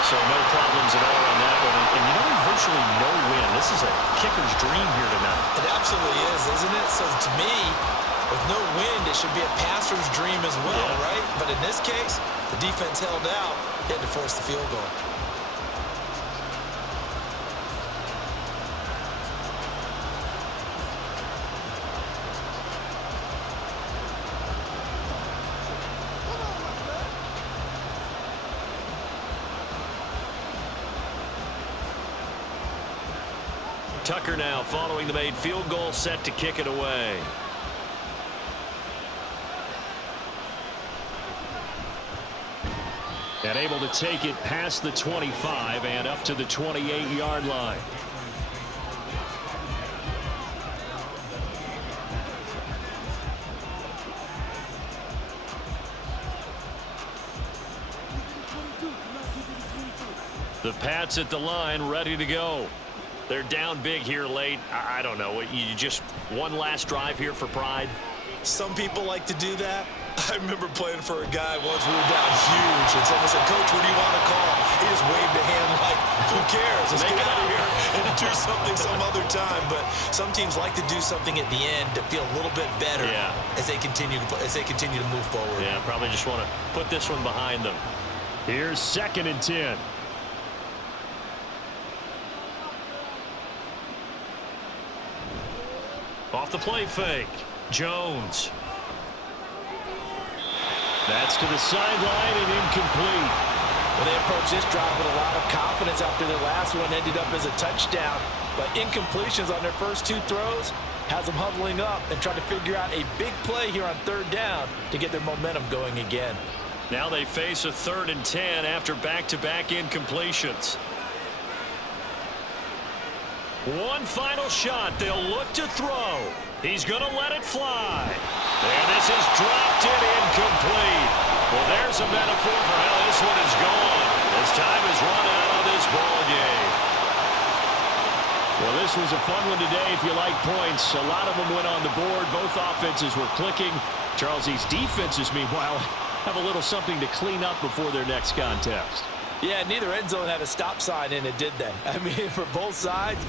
So no problems at all on that one. And you know, virtually no win. This is a kicker's dream here tonight. It absolutely is, isn't it? So to me, with no wind, it should be a passer's dream as well, right? But in this case, the defense held out. He had to force the field goal. Tucker now following the made field goal, set to kick it away. And able to take it past the 25 and up to the 28-yard line. The Pats at the line, ready to go. They're down big here late. I don't know. You just one last drive here for pride? Some people like to do that. I remember playing for a guy once. We were down huge, and someone said, "Coach, what do you want to call?" He just waved a hand like, "Who cares? Let's get out of here and do something some other time." But some teams like to do something at the end to feel a little bit better as they continue to move forward. Yeah, probably just want to put this one behind them. Here's 2nd and 10. Off the play fake, Jones. That's to the sideline and incomplete. Well, they approached this drive with a lot of confidence after their last one ended up as a touchdown. But incompletions on their first 2 throws has them huddling up and trying to figure out a big play here on 3rd down to get their momentum going again. Now they face a 3rd and 10 after back-to-back incompletions. One final shot. They'll look to throw. He's going to let it fly. And this is dropped in incomplete. Well, there's a metaphor for how this one is gone. As time has run out on this ball game. Well, this was a fun one today if you like points. A lot of them went on the board. Both offenses were clicking. Charles, these defenses, meanwhile, have a little something to clean up before their next contest. Yeah, neither end zone had a stop sign in it, did they? I mean, for both sides.